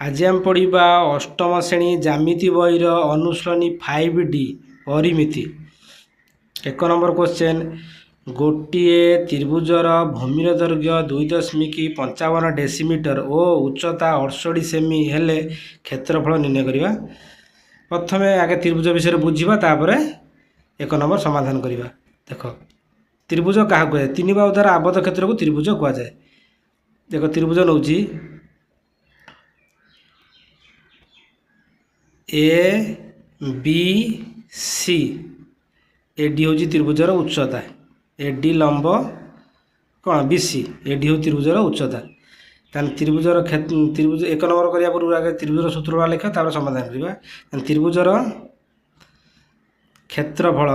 आज आम पढ़ा अष्टम श्रेणी ज्यामिति बहीर अनुश्रेणी 5D परिमिति। एक नंबर क्वेश्चन, गोटे त्रिभुजर भूमिर दैर्घ्य 2.55 डेसीमीटर और उच्चता 68 सेमी हेले क्षेत्रफल निर्णय करवा। प्रथम आगे त्रिभुज विषय बुझा तापर एक नंबर समाधान करवा। देख त्रिभुज क्या कहे, तीन बाहु द्वारा आबद्ध क्षेत्र को त्रिभुज कहुए। देख त्रिभुज नौ ए बी सी, एडी हूँ त्रिभुजर उच्चता, एडी लंब कौन बी सी, एडी हूँ त्रिभुजर उच्चता। तान त्रिभुजर त्रिभुज एक नंबर करने पूर्व आगे त्रिभुजर सूत्र लिख तापर समाधान करवा। त्रिभुजर क्षेत्रफल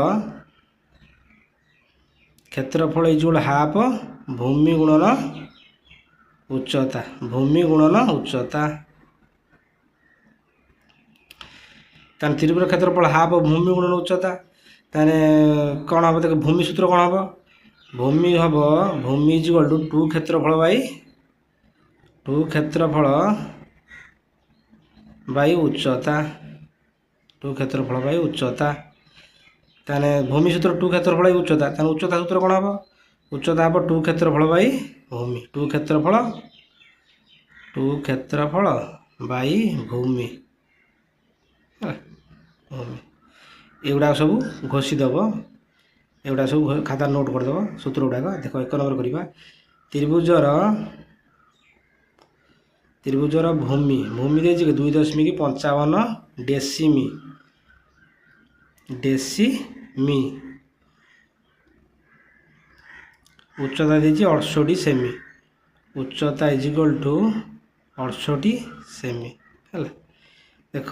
क्षेत्रफल इज हाफ भूमि गुणन उच्चता, भूमि गुणन उच्चता। तान त्रिभुज क्षेत्रफल हाफ भूमि गुणन उच्चता, ताने कौन हम देख भूमि सूत्र कौन हम, भूमि हम भूमि इज इक्वल टू 2 क्षेत्रफल बाई 2 क्षेत्रफल बाई उच्चता, 2 क्षेत्रफल बाई उच्चता। ताने भूमि सूत्र 2 क्षेत्रफल बाई उच्चता, ताने उच्चता सूत्र कौन हम, उच्चता हम 2 क्षेत्रफल बाई भूमि, 2 क्षेत्रफल बाई भूमि एगुड़ा सब घोषीदेव, एगुड़ा सब खाता नोट करदेव सूत्र गुड़ाक। देख एक नंबर करवा, त्रिभुजर भूमि भूमि दे 2.55 डेसीमी डेसीमी, उच्चता दे 68 सेमी, उच्चता इज इक्वल टू 68 सेमी है। देख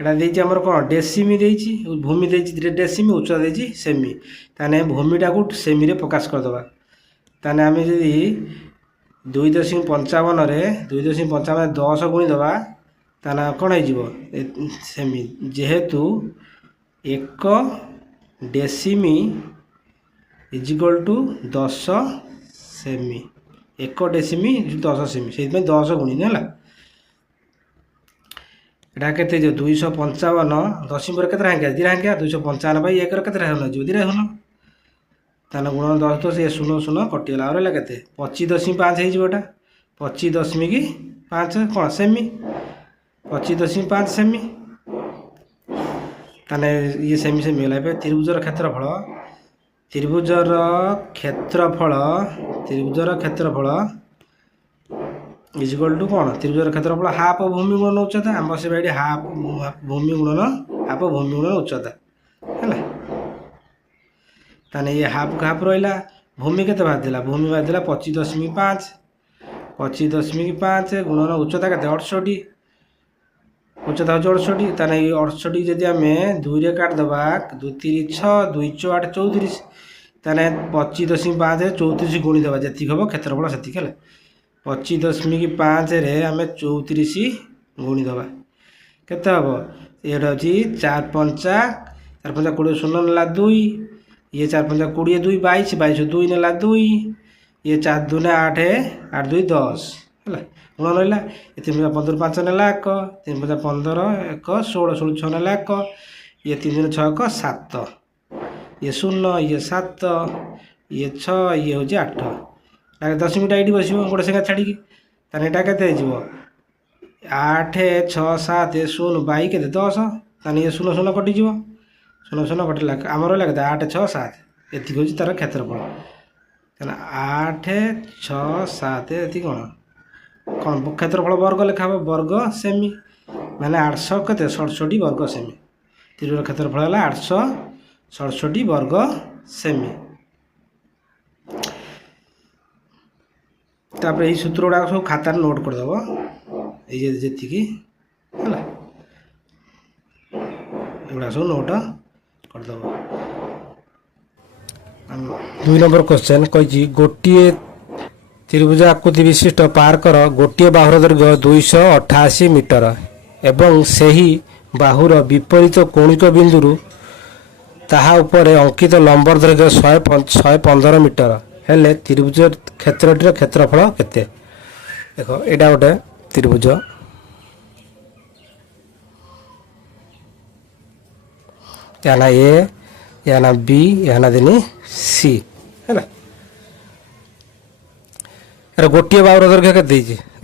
एटा देछि हमर कोन डेसीमी देछि, भूमि देछि डेसीमी, उच्चता देछि सेमी। ताने भूमिटा को सेमी रे प्रकाश कर दबा। ताने आमे जदि 2.55 रे 2.55 10 गुणी दबा ताना कोन हो जिवो सेमी, जेहेतु 1 डेसीमी इज इक्वल टू 10 सेमी, 1 डेसीमी 10 सेमी, से 10 गुणी है। एटा के 255 दशमी पर केते रंगिया 2 रंगिया 255 बाई 1 केते रहन जो 2 रहन, ताने गुणन 10 तो से 0 0 कटिला और ले केते 25.5 हे जिवोटा, 25.5 कोन सेमी, 25.5 सेमी। ताने ये सेमी सेमी होला। पे त्रिभुजर क्षेत्रफल इज इक्वल टू कौन, त्रिभुजर क्षेत्रफल हाफ भूमि गुणन उच्चता, आम से भाई हाफ भूमि गुणन उच्चता है। ताने ये हाफ का हाफ रहा, भूमि के बाहर भूमि बाहर 25.5, 25.5 गुणन उच्चता के 68, उच्चता हूँ 68। ताने 68 जदि आम 2 रे काटदबा 2 3 6 2 4 8 34, ताने 25.5 34 गुणी देवा जी हम क्षेत्रफल से है। 25.5 रे आम 34 गुणी देवा केते हम, ये हूँ 4 5 20 शून्य नेला 2, ये 4 5 20 2 22 22 2 नेला 2, ये 4 2 8 8 2 10 है गुण रहा। ये 3 15 5 नेला 1, 3 15 15 1 16 16 6 नेला 1, ये 3 6 1 7, ये 0 ये 7 ये 6 ये हूँ 8, आगे 10 मिनट ये बस गोटे संख्या छाड़ी, ताने एटा केते 8 6 7 0 बाई के 10, ताने ये 0 0 कटिज 0 0 कटिला आमर लगे 8 6 7 एति हूँ तार क्षेत्रफल। 8 6 7 ये कौन क्षेत्रफल वर्ग लिखा हम वर्ग सेमी, मैंने 800 के 67 वर्ग सेमी, त्रिभुज क्षेत्रफल है 867 वर्ग सेमी। तापर यही सूत्र गुड़ा सब खाता नोट करदेव, ये जी है एगुड़ा सब नोट करदेव। 2 नंबर क्वेश्चन कही, गोटे त्रिभुज आकृति विशिष्ट पार्कर गोटे बाहुर दैर्घ्य 288 मीटर एवं सही बाहुर विपरीत कौणिक बिंदु ताहा उपरे अंकित लंबर दैर्घ्य 115 मीटर हेले त्रिभुज क्षेत्रटीर क्षेत्रफल केते। देखो एटा गोटे त्रिभुज या ना ए या ना बी या ना देनी सी है गोटे बाहुर दैर्घ्य के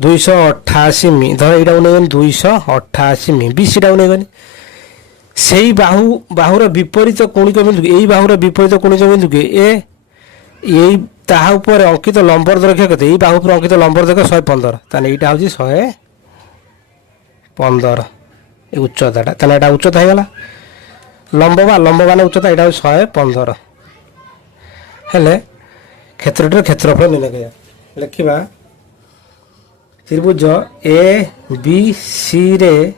288 मि धर यहाँ नहीं 288 मि बी सी टाइम नहीं से बाहुर विपरीत कौणिक बिंदु यही बाहुर विपरीत कौणिक बिंदु के यही ताहा ऊपर अंकित लंबर दैर्घ्य के यही बाहु पर अंकित लंबर दैर्घ्य 115 ताने यहाँ हूँ 115 उच्चता ताने यहाँ उच्चता होगा लंब मान उच्चता यहाँ 115 हेले क्षेत्रटर क्षेत्रफल निर्णय लिखा त्रिभुज ए बी सी रे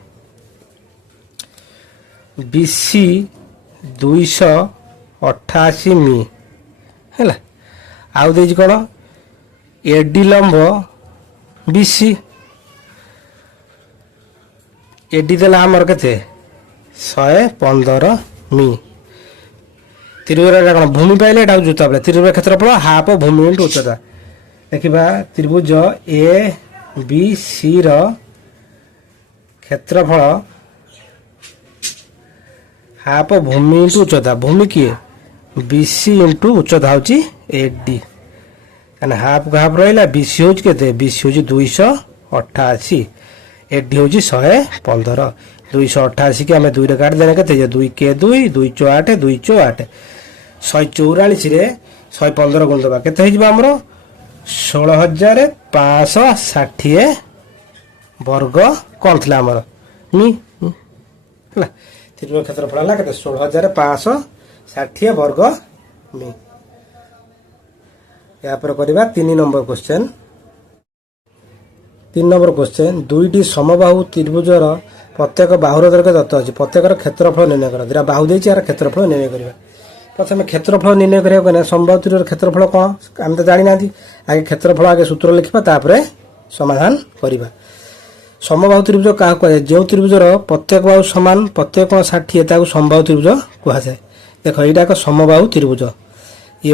बीसी 288 मि है आउ दे कौन एडी लंब बीसी एडी देला आमर के 115 मि त्रिभुज कौन भूमि पाइले यहाँ उच्चता बोले त्रिभुज क्षेत्रफल हाफ भूमि इंटू उच्चता देखा त्रिभुज ए बी सी रो क्षेत्रफल हाफ भूमि इंटू उच्चता भूमि किए बीसी इंटू उच्चता हूँ एडी कहना हाफ को हाफ रहा बीसी हूँ के बीसी हूँ 288 एडी हूँ 115 288 की आम 2 काट देने के 2 के 2 2 8 2 8 144 रे 115 गुण दबा के आमर 16,560 वर्ग कौन थी आमर मी त्रिभुज क्षेत्रफल है के 16,560 वर्ग मी या पर करवा 3 नंबर क्वेश्चन 3 नंबर क्वेश्चन दुईटी समबाहु त्रिभुजर प्रत्येक बाहुर दैर्घ्य दत्त अच्छी प्रत्येक क्षेत्रफल निर्णय कर दिरा बाहु देछि यार क्षेत्रफल निर्णय करवा प्रथम क्षेत्रफल निर्णय करा समबाहु त्रिभुजर क्षेत्रफल कौन आम तो जानी ना आगे क्षेत्रफल आगे सूत्र लिखा तापर समाधान करवा समबाहु त्रिभुज क्या कहुए जो त्रिभुजर प्रत्येक बाहु सामान प्रत्येक कोण 60 समबाहु त्रिभुज कहुए देख यहाँ एक समबाहु त्रिभुज ए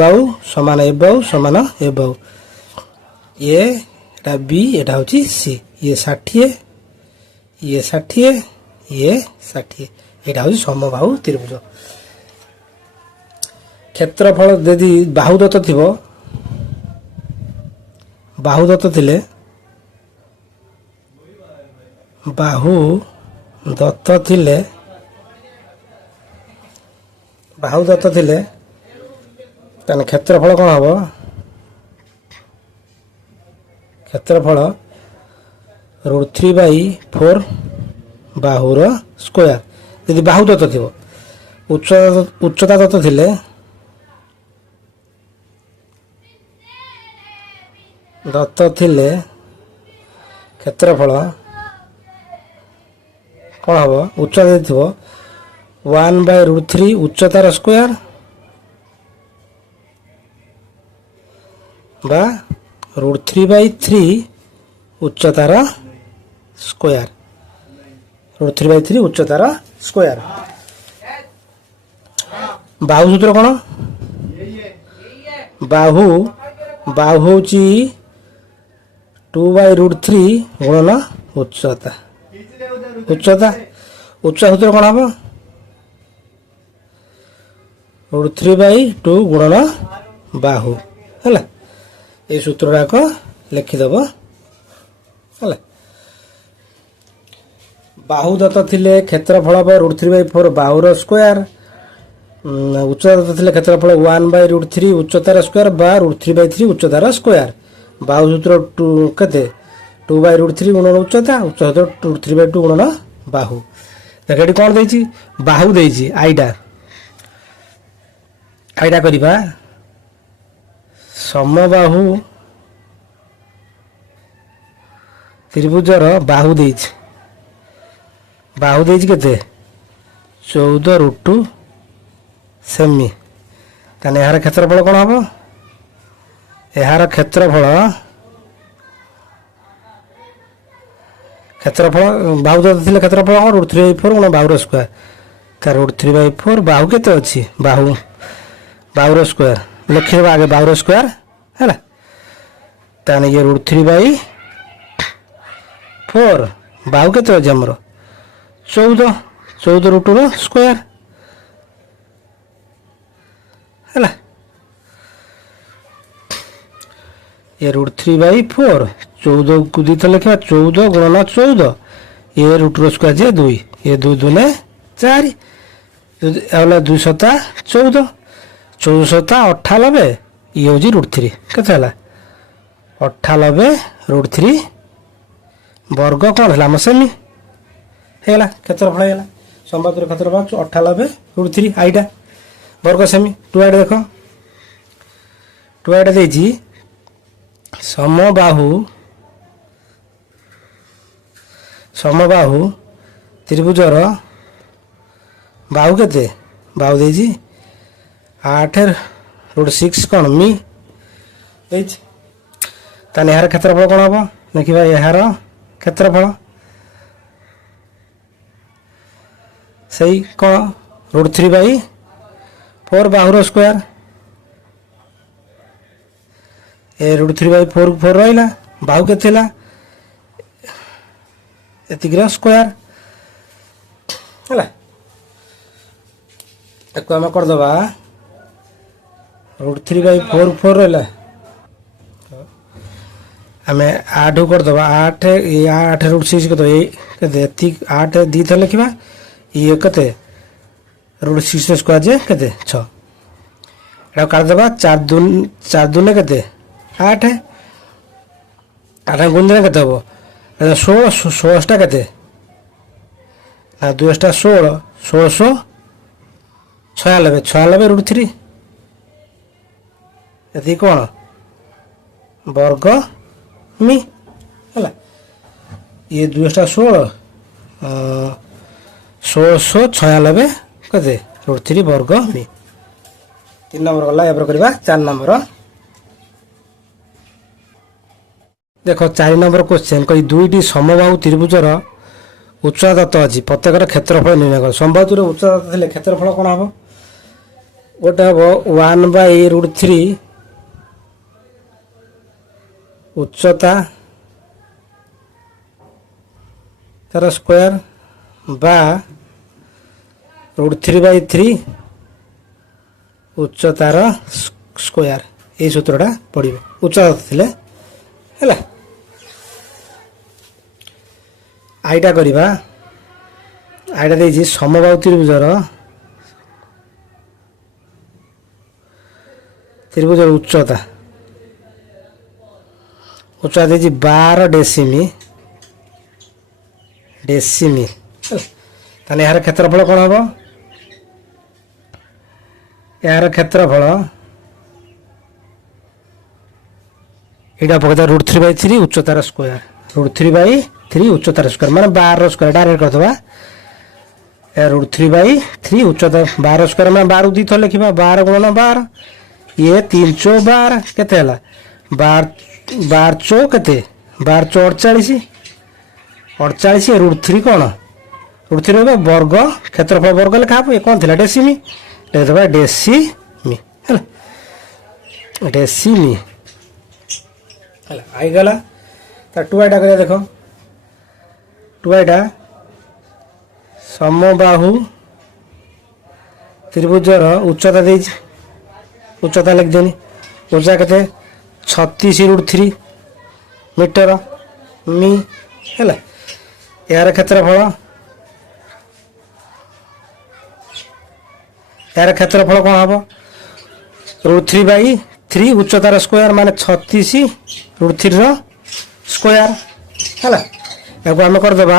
बाहु समान ए बाहु ए बी एटा हूँ सी ये 60 ये 60 ये 60 यहाँ हूँ समबाहु त्रिभुज क्षेत्रफल यदि बाहु दत्त थी बाहु दत्त थिले बाहु दत्त थिले ताने क्षेत्रफल कौन हम क्षेत्रफल √3/4 बाहुर स्क्वायर यदि बाहु दत्त थी उच्चता दत्त थिले क्षेत्रफल कौन हम उच्चता थी 1/√3 उच्चतार स्क्वायर बा √3/3 उच्चतार स्क्वायर √3/3 उच्चतार स्क्वायर बाहु सूत्र कौन बाहु हूँ 2/√3 गुणन उच्चता उच्चता सूत्र कौन हम √3/2 गुणन बाहु है ये सूत्रटाक लिखिदेव है बाहु दत्त थिले क्षेत्रफल √3/4 बाहुर स्क्वायर उच्चता दत्त थिले क्षेत्रफल 1/√3 उच्चतार स्क्वायर बा √3/3 उच्चतार स्क्वायर बाहु सूत्र के 2/√3 गुणन उच्चता सूत्र √3/2 गुणन बाहु देख ये कौन देछि बाहु देछि आईटा करवा समबाहु त्रिभुजर बाहु देछि केते 14√2 सेमी ताने यार क्षेत्रफल कौन हम यार क्षेत्रफल बाहु दत्त थिले क्षेत्रफल कौन √3/4 गुण बाहुर स्क्वायर का √3/4 बाहु केते अच्छी बाहुर स्क्वायर लिखिदेव आगे बाहुर स्क्वायर है ताने ये √3/4 बाहु केते अच्छे आमर 14 √2 स्क्वायर ए √3/4 14 को 2 थी लिखा 14 गुणन 14 ए √ର ସ୍କୋୟାର ଯେ 2 ଏ 2 ଦୁନେ 4 ହେଲା 2 ସତା 14 14 ସତା 98 ଇଏ ହେଉଛି √3 କେତେ ହେଲା 98 √3 ବର୍ଗ କ'ଣ ହେଲା ଆମ ସେମି ହେଇଗଲା କ୍ଷେତ୍ରଫଳ ହେଇଗଲା ସମ୍ବାଦର କ୍ଷେତ୍ରଫଳ 98 √3 ଆଇଟା ବର୍ଗ ସେମି ଟୁଆଡ଼େ ଦେଖ ଟୁଆଡ଼େ ଦେଇଛି ସମବାହୁ ତ୍ରିଭୁଜର ବାହୁ କେତେ ବାହୁ ଦେଇଛି 8 √6 କ'ଣ ମି ଦେଇଛି ତାହେଲେ ଏହାର କ୍ଷେତ୍ରଫଳ କ'ଣ ହେବ ଦେଖିବା ଏହାର କ୍ଷେତ୍ରଫଳ ସେଇ କ'ଣ √3/4 ବାହୁର ସ୍କୋୟାର ଏ √3/4 4 ରହିଲା ବାହୁ କେତେ ଥିଲା ଏତିକିର ସ୍କୋୟାର ହେଲା ତାକୁ ଆମେ କରିଦେବା √3/4 4 ରହିଲା ଆମେ 8 କରିଦେବା 8 √6 କେତେ କେତେ ଏତିକି 8 2 ଥର ଲେଖିବା ଇଏ କେତେ √6 ସ୍କୋୟାର ଯେ କେତେ 6 ଏଇଟା କାଟିଦେବା 4 ଦୁନେ କେତେ 8 8 ଗୁଣିଦେଲେ କେତେ ହେବ 16 ଟା କେତେ ନା 2 ଟା 16 96 √3 ଏତିକି କ'ଣ ବର୍ଗ ମି ହେଲା ଇଏ 2 ଟା 1696 କେତେ √3 ବର୍ଗ ମି 3 ନମ୍ବର ଗଲା ଏପରେ କରିବା 4 ନମ୍ବର ଦେଖ 4 ନମ୍ବର କ୍ୱେଶ୍ଚନ୍ କହି ଦୁଇଟି ସମବାହୁ ତ୍ରିଭୁଜର ଉଚ୍ଚତା ଦତ୍ତ ଅଛି ପ୍ରତ୍ୟେକର କ୍ଷେତ୍ରଫଳ ନିର୍ଣ୍ଣୟ କର ସମବାହୁର ଉଚ୍ଚତା ଦତ୍ତ ଥିଲେ କ୍ଷେତ୍ରଫଳ କ'ଣ ହେବ ଗୋଟେ ହେବ 1/√3 ଉଚ୍ଚତା ତାର ସ୍କୋୟାର ବା √3/3 ଉଚ୍ଚତାର ସ୍କୋୟାର ଏଇ ସୂତ୍ରଟା ପଡ଼ିବ ଉଚ୍ଚତା ଥିଲେ ହେଲା ଆଇଟା କରିବା ଆଇଟା ଦେଇଛି ସମବାହୁ ତ୍ରିଭୁଜର ଉଚ୍ଚତା ଦେଇଛି 12 ଡେସିମି ତାହେଲେ ଏହାର କ୍ଷେତ୍ରଫଳ କ'ଣ ହେବ ଏହାର କ୍ଷେତ୍ରଫଳ ଏଇଟା ପକେଇଦେବା √3/3 ଉଚ୍ଚତାର ସ୍କୋୟାର √3/3 ଉଚ୍ଚତାର ସ୍କୋୟାର ମାନେ 12 ସ୍କୋୟାର ଡାଇରେକ୍ଟ କରିଦେବା √3/3 ଉଚ୍ଚତା 12 ସ୍କୋୟାର ମାନେ 12 2 ଥର ଲେଖିବା 12 ଗୁଣନ 12 ଇଏ 3 ଚଉ 12 କେତେ ହେଲା 12 ଚଉ କେତେ 12 ଚଉ 48 √3 କ'ଣ √3 ବର୍ଗ କ୍ଷେତ୍ରଫଳ ବର୍ଗ ଲେଖା ହେବ ଏ କ'ଣ ଥିଲା ଡେସିମି ଲେଖିଦେବା ଡେସିମି ହେଲା ଡେସିମି ହେଲା ଆଇଗଲା ତା ଟୁଆଇଟା କରିବା ଦେଖ ଟୁଆଇଟା ସମବାହୁ ତ୍ରିଭୁଜର ଉଚ୍ଚତା ଦେଇଛି ଉଚ୍ଚତା ଲେଖିଦେନି ଉଚ୍ଚତା କେତେ 36 ମିଟର ମି ହେଲା ଏହାର କ୍ଷେତ୍ରଫଳ କ'ଣ ହେବ √3/3 ଉଚ୍ଚତାର ସ୍କୋୟାର ମାନେ 36 √3 ର ସ୍କୋୟାର ହେଲା ଏହାକୁ ଆମେ କରିଦେବା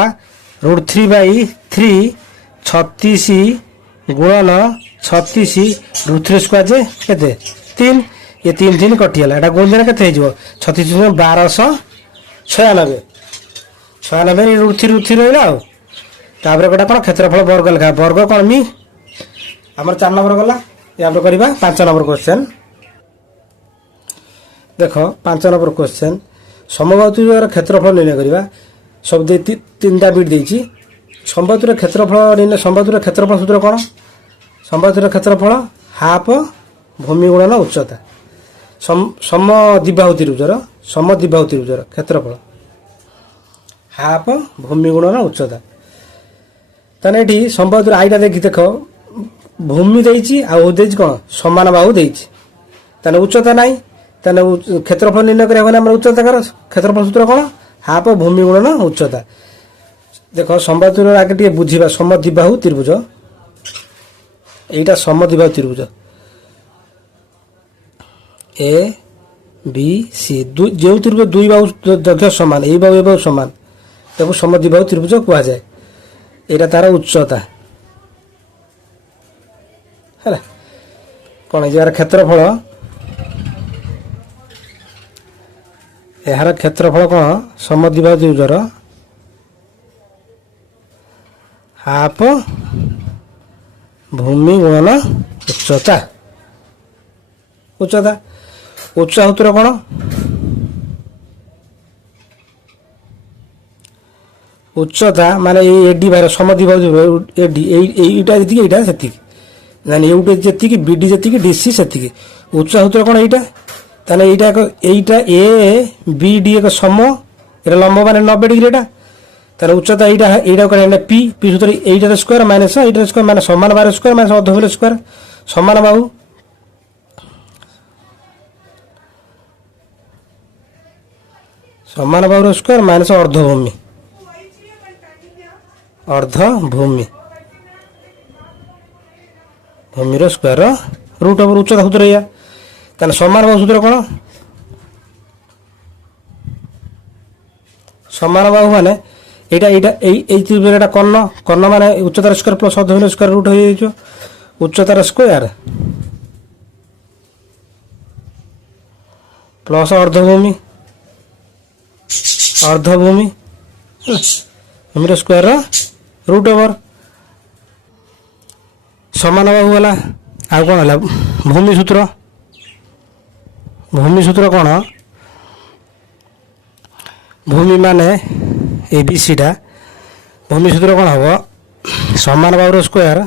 √3/3 36 ଗୁଣନ 36 √3 ସ୍କୋୟାର ଯେ କେତେ 3 ଏ 3 କଟିଗଲା ଏଇଟା ଗୁଣିଦେଲେ କେତେ ହେଇଯିବ 36 1296 √3 ରହିଲା ଆଉ ତାପରେ ଗୋଟେ କ'ଣ କ୍ଷେତ୍ରଫଳ ବର୍ଗ ଲେଖା ବର୍ଗ କ'ଣ ମି ଆମର 4 ନମ୍ବର ଗଲା ଏହାପରେ କରିବା 5 ନମ୍ବର କ୍ୱେଶ୍ଚନ୍ ଦେଖ 5 ନମ୍ବର କ୍ୱେଶ୍ଚନ୍ ସମବାହୁ ତ୍ରିଭୁଜର କ୍ଷେତ୍ରଫଳ ନିର୍ଣ୍ଣୟ କରିବା ସବୁ 3ଟା ବିଟ୍ ଦେଇଛି ସମବାହୁର କ୍ଷେତ୍ରଫଳ ସୂତ୍ର କ'ଣ ସମବାହୁର କ୍ଷେତ୍ରଫଳ ହାଫ ଭୂମି ଗୁଣନ ଉଚ୍ଚତା ସମଦ୍ୱିବାହୁ ତ୍ରିଭୁଜର କ୍ଷେତ୍ରଫଳ ହାଫ ଭୂମି ଗୁଣନ ଉଚ୍ଚତା ତାହେଲେ ଏଠି ସମବାହୁର ଆଇଟା ଦେଖ ଭୂମି ଦେଇଛି ଆଉ ଦେଇଛି କ'ଣ ସମାନ ବାହୁ ଦେଇଛି ତାହେଲେ ଉଚ୍ଚତା ନାହିଁ ତାହେଲେ କ୍ଷେତ୍ରଫଳ ନିର୍ଣ୍ଣୟ କରିବାକୁ ହେଲେ ଆମର ଉଚ୍ଚତାକାର କ୍ଷେତ୍ରଫଳ ସୂତ୍ର କ'ଣ? ହାଫ ଭୂମି ଗୁଣନ ଉଚ୍ଚତା। ଦେଖ ସମବାହୁର ଆଗେ ଟିକେ ବୁଝିବା। ସମଦ୍ୱିବାହୁ ତ୍ରିଭୁଜ, ଏଇଟା ସମଦ୍ୱିବାହୁ ତ୍ରିଭୁଜ ଏ ବି ସି, ଯେଉଁ ତ୍ରିଭୁଜ ଦୁଇ ବାହୁ ଦୈର୍ଘ୍ୟ ସମାନ, ଏଇ ବାହୁ ଏ ବାହୁ ସମାନ, ତାକୁ ସମଦ୍ୱିବାହୁ ତ୍ରିଭୁଜ କୁହାଯାଏ। ଏଇଟା ତାର ଉଚ୍ଚତା ହେଲା। କ'ଣ ଏହାର କ୍ଷେତ୍ରଫଳ? ଏହାର କ୍ଷେତ୍ରଫଳ କ'ଣ? ସମଦ୍ୱିବାହୁ ତ୍ରିଭୁଜର ହାଫ ଭୂମି ଗୁଣନ ଉଚ୍ଚତା। ଉଚ୍ଚତା ଉଚ୍ଚତା ସୂତ୍ର କ'ଣ? ଉଚ୍ଚତା ମାନେ ଏଇ ଏଡି ବାହାର ସମଦ୍ୱିବାହୁ ଏଡି, ଏଇଟା ଯେତିକି ଏଇଟା ସେତିକି, ମାନେ ଏଇଟା ଯେତିକି ବିଡି ଯେତିକି ଡିସି ସେତିକି। ଉଚ୍ଚତା ସୂତ୍ର କ'ଣ? ଏଇଟା ତାହେଲେ ଏଇଟା ଏ ବି ଡି ଏକ ସମ, এটা লম্ব মানে 90 ডিগ্রি, এটা তাহলে উচ্চতা এইটা করে পি পি সূত্র এইটার স্কোয়ার মাইনাস এইটার স্কোয়ার মানে সমান বাহুর স্কোয়ার মাইনাস অর্ধভূমির স্কোয়ার সমান বাহু সমান বাহুর স্কোয়ার মাইনাস অর্ধভূমি ভূমির স্কোয়ার রুট ওভার উচ্চতা সূত্র ইয়া। তাহলে সমান বাহু সূত্র কোন? সমান বাহু মানে এই ত্রিভুজের এটা কর্ণ মানে উচ্চতার স্কোয়ার প্লস অর্ধভূমির স্কোয়ার রুট হয়ে যাইছো উচ্চতার স্কোয়ার প্লস ভূমির স্কোয়ার রুট ওভার সমান বাহু হলা। আর কোন হলা ভূমি সূত্র কোন? ভূমি মানে এবিসিটা ভূমি সূত্র কোন হব? সমান বাহুর স্কোয়ার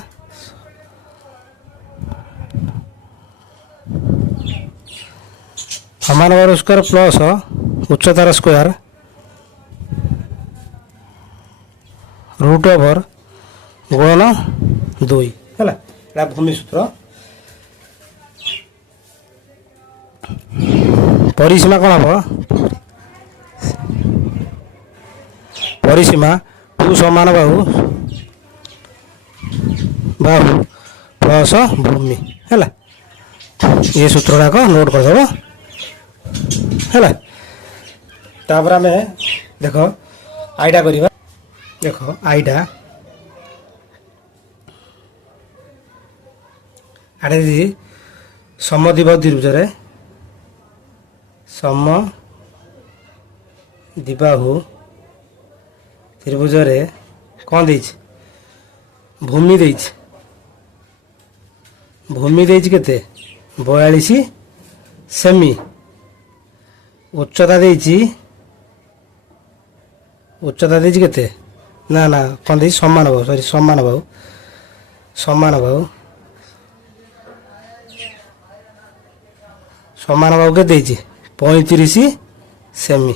প্লস উচ্চতার স্কোয়ার রুট ওভার গুণন 2 ହେଲା। এটা ভূমি সূত্র। পরিসীমা কোন হব? পরিসীমা 2 সমান বাহু প্লস ভূমি ହେଲା। ये सूत्र गुड़ाक नोट करदेव है। तापर आम देख आईटा करवा। देख आईटा आड़े समद्विबाहु त्रिभुजरे समद्विबाहु त्रिभुजरे कौन देछि? भूमि देछि। भूमि देछि केते? 42 सेमी। उच्चता देछि केते? ना ना कौन देछि? समान बाहु सॉरी समान बाहु के देछि 35 सेमी।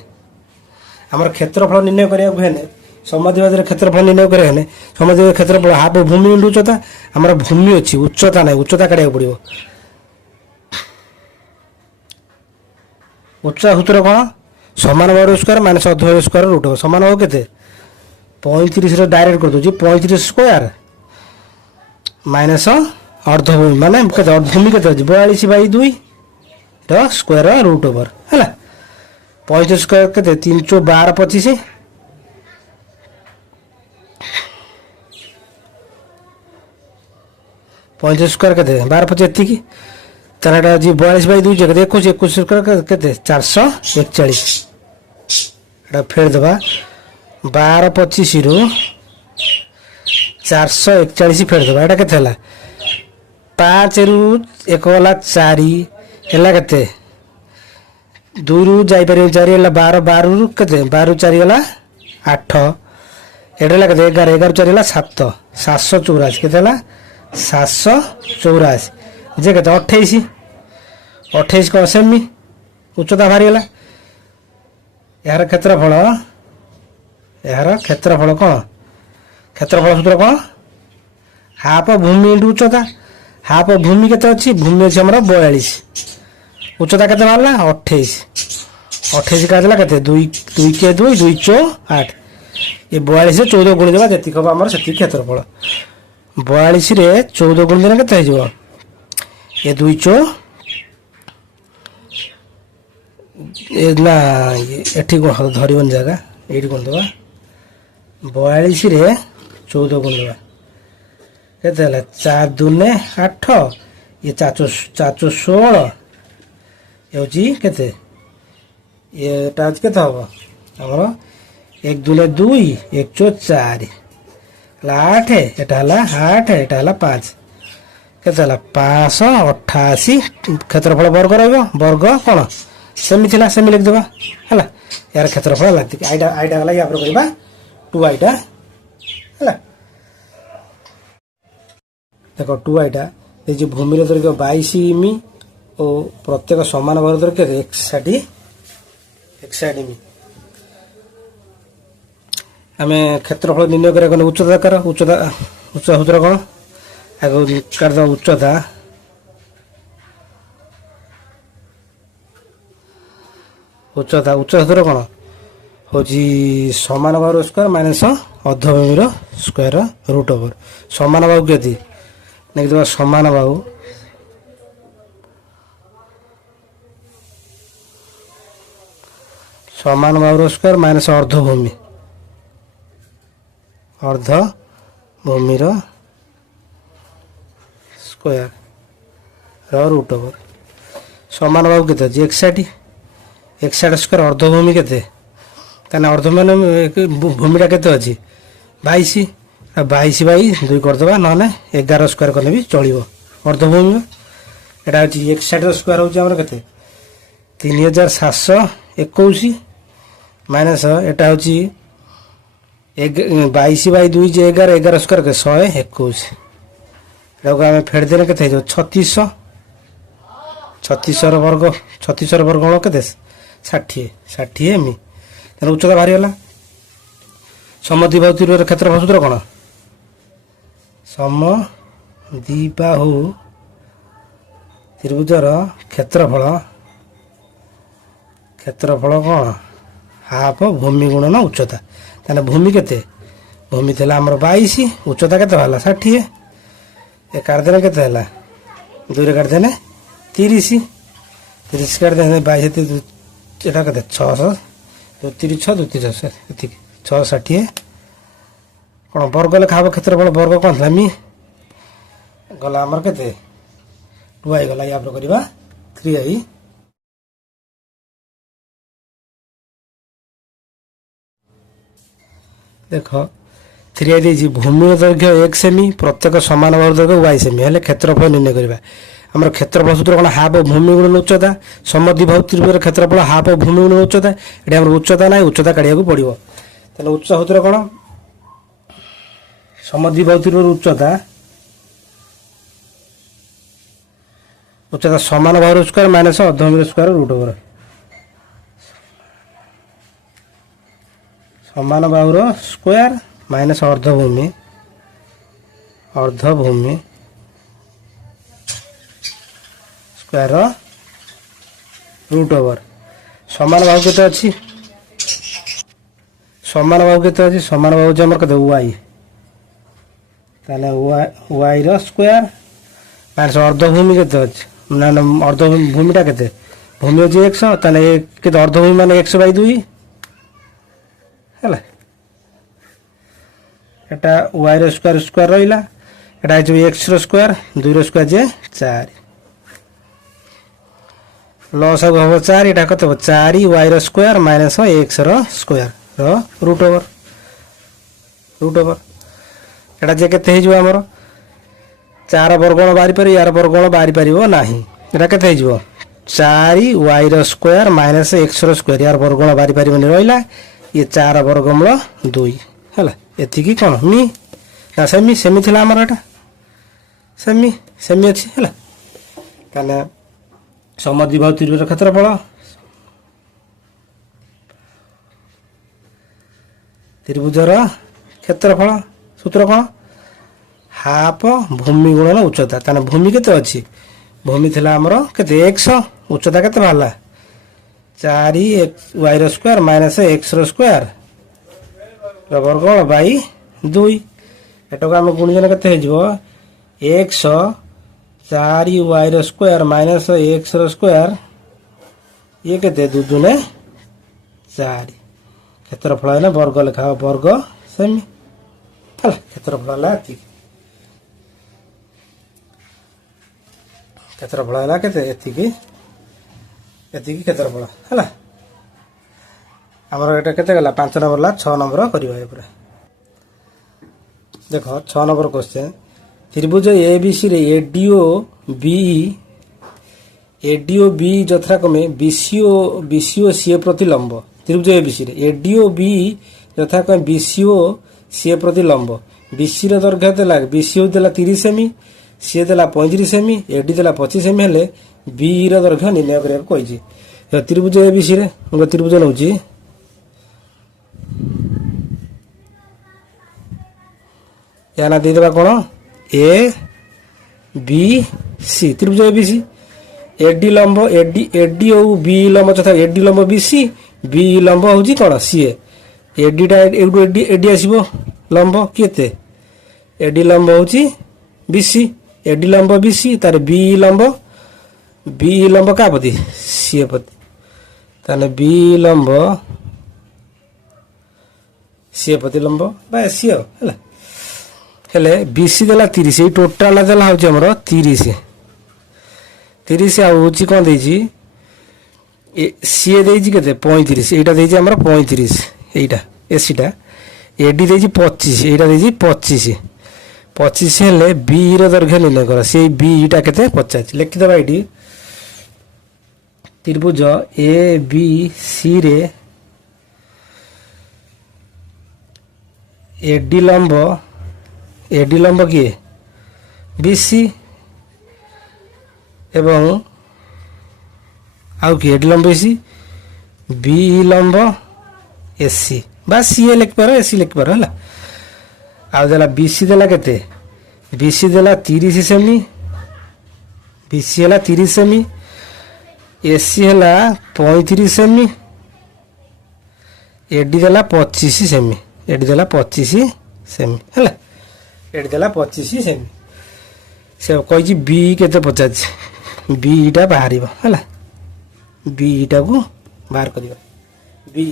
आमर क्षेत्रफल निर्णय करिया हेने समद्विबाहु क्षेत्रफल निर्णय करिया हेने समद्विबाहु क्षेत्रफल हाफ भूमि इंटू उच्चता। आमर भूमि अछि उच्चता नै, उच्चता काढिया पड़िबो। उच्चता सूत्र कौन? समान बाहु स्क्वायर माइनस अर्धबाहु स्क्वायर रूट हो। समान बाहु केते? 35 डायरेक्ट कर दोछि 35 स्क्वायर माइनस अर्धभूमि माने केते? भूमि केते अछि 42/2 तो स्क्वायर रूट ओवर है। 35 स्क्वायर केते? 3 × 12 25 35 स्क्वायर केते? 12 25 एतिकी। तारा जी 42/2 जगह 21 स्क्वायर केते? 441। एटा फेर देबा 12 25 रु 441 फेर देबा। एटा केते हला? 5 रु 1 वाला 4 एला केते? 2 रु जाई पारे 4 एला 12 12 रु केते? 12 रु 4 वाला 8 एटा ला केते? 11 11 4 वाला 7 784 केते हला? 784 जे केते? 28 कौन सेमी उच्चता बाहरी गला। यार क्षेत्रफल कौन? क्षेत्रफल सूत्र कौन? हाफ भूमि इंटू उच्चता। हाफ भूमि केते अछि? भूमि अछि हमर 42 उच्चता केते बाहरला 28 28 काटला केते 2 2 के 2 2 चो 8 ये 42 रे 14 गुणी देबा जति खबा हमर सेति क्षेत्रफल 42 रे 14 गुणी देना केते हिजो ये 2 चो ए ना एठी को धरिबन जगह एठी कोन देबा 42 रे 14 गुणी देबा केते हला 4 दूने 8 ये 416 ये केते ये टाच केते हबो हमर 1 दूने 2 1 चो 4 8 एटा हला 8 एटा हला 5 केते हला 588 क्षेत्रफल वर्ग रहबो वर्ग कोन सेमी थिला सेमी लिख देबा हला यार क्षेत्रफल लागति आइडा आइडा हला या पर करबा 2 आइडा हला देखो 2 आइडा ये जो भूमि दैर्घ्य 22 इमी और प्रत्येक समान भाग दैर्घ्य 61 इमी आमे क्षेत्रफल निर्णय करा कोन उच्चता कर उच्चता सूत्र कोन आगो कर द उच्चता सूत्र कोन होजी समान भाग स्क्वायर माइनस अर्धभूमि रो स्क्वायर रूट ओवर समान भाग केति नहीं तो समान बाहु समान बाहु स्क्वायर माइनस अर्धभूमि स्क्वायर रूट ओवर समान बाहु केते 61 स्क्वायर अर्धभूमि केते ताने अर्धभूमि भूमिटा केते अछि 22 22 बाई 2 कर देबा नने 11 स्क्वायर करने भी चलिबो अर्धभूमि एटा अछि 61 स्क्वायर होछि हमर केते 3721 माइनस एटा होछि 22 बाई 2 जे 11 स्क्वायर के 121 एटा हम फेड देले केते जो 3600 वर्ग 3600 वर्ग कोन केते 60 एमी तन उच्चता भारी होला समद्विबाहु त्रिभुज क्षेत्रफल सूत्र कोन समद्विबाहु त्रिभुजर क्षेत्रफल कोन हाफ भूमि गुणन उच्चता ताने भूमि केते भूमि थला हमर 22 उच्चता केते होला 60 ए काट देना केते होला 2 रे काट देना 30 काट देना 22 एटा केते 600 तो 36 660 कौन वर्ग लेखा हम क्षेत्रफल वर्ग कौन था मी गला आमर केते 2 आई गला या पर करबा 3 आई देखो 3 आई देजी भूमि दैर्घ्य 1 सेमी प्रत्येक समान बाहु दैर्घ्य y सेमी हेले क्षेत्रफल निर्णय करबा हमर क्षेत्रफल सूत्र कोन हाफ भूमि गुणन उच्चता समद्विबाहु त्रिभुजर क्षेत्रफल हाफ भूमि गुणन उच्चता एटा हमर उच्चता नै उच्चता काढिया को पड़िबो तने उच्च सूत्र कोन समद्विबाहु त्रिभुजर उच्चता समान बाहु स्क्वायर माइनस अर्धभूमि स्क्वायर रूट ओवर समान बाहु स्क्वायर माइनस अर्धभूमि स्क्वायर रूट ओवर समान बाहु केते अछि समान बाहु हमर केते y ताले y रो स्क्वायर माइनस अर्धभूमि केते अछि ना अर्धभूमिटा केते भूमि अछि 100 ताले केते अर्धभूमि माने 100/2 हैला एटा y रो स्क्वायर रहिला एटा अछि x रो स्क्वायर 2 रो स्क्वायर जे 4 लॉस अब 4 एटा कते 4 y रो स्क्वायर माइनस x रो स्क्वायर रो रूट ओवर एटा जे केते हे जो हमर 4 वर्गण बारी पर यार वर्गण बारी परिबो नाही एटा केते हे जो 4 y रो स्क्वायर माइनस x रो स्क्वायर यार वर्गण बारी परिबो नि रहिला ये 4 वर्गमूल 2 हला एथि की कोन मी ना सेमी थिला हमर एटा सेमी अछि हला काने समद्विबाहु त्रिभुजर क्षेत्रफल त्रिभुजर क्षेत्रफल सूत्र कोन हाफ भूमि गुणन उच्चता ताने भूमि केते अछि भूमि थिला हमर केते 100 उच्चता केते बाहला 4y रो स्क्वायर माइनस x रो स्क्वायर रो वर्गमूल बाई 2 एटा को हम गुणिजन केते हे जिवो x 4y रो स्क्वायर माइनस x रो स्क्वायर ये केते 2 2 ने 4 क्षेत्रफल है ना वर्ग लिखा वर्ग सेमी हला क्षेत्रफल ला ठीक क्षेत्रफल है केते एतिकी एतिकी क्षेत्रफल हला हमर एटा केते गला 5 नंबर ला 6 नंबर करिवा ए पूरा देखो 6 नंबर क्वेश्चन त्रिभुज एबीसी रे एडीओ बी यथाक्रमे बीसीओ सीए प्रति लंब त्रिभुज एबीसी रे एडीओ बी यथाक्रमे बीसीओ सीए प्रति लंब बीसी रो दैर्घ्य देला बीसीओ देला 30 सेमी सीए देला 35 सेमी एडी देला 25 सेमी हेले बी रो दैर्घ्य निर्णय करिया कहिछि त्रिभुज एबीसी रे हम त्रिभुज नउछि या ना दे देबा कोन ए बी सी त्रिभुज एबीसी एडी लंब एडी ओ बी लंब तथा एडी लंब बीसी बी लंब होजी कोन सीए एडी टा एडी आसीबो लंब केते एडी लंब होजी बीसी एडी लंब बीसी तार बी लंब का पति सीए पति ताने बी लंब सीए पति लंब बा सीए हला हेले बीसी देला 30 ए टोटल देला होची हमरो 30 30 आ होची कोन देजी सीए देजी केते 35 एटा देजी हमरो 35 एटा एसीटा एडी देजी 25 एटा देजी 25 हेले बी रो दैर्घ्य निर्णय कर से बी टा केते 50 लिखि दबा एडी त्रिभुज ए बी सी रे एडी लंब किए बीसी एवं आउ कि एडी लंब बीसी बी लंब एसी बा सीए लिख पारो एसी लिख पारो हला आउ देला बीसी देला केते बीसी देला 30 सेमी बीसी हला 30 सेमी एसी हला 35 सेमी एडी देला 25 सेमी एडी देला 25 सेमी हला एडी देला 25 सेमी से कहि बी केते 50 बी टा बाहरिबो हला बी टा को बाहर करियो बी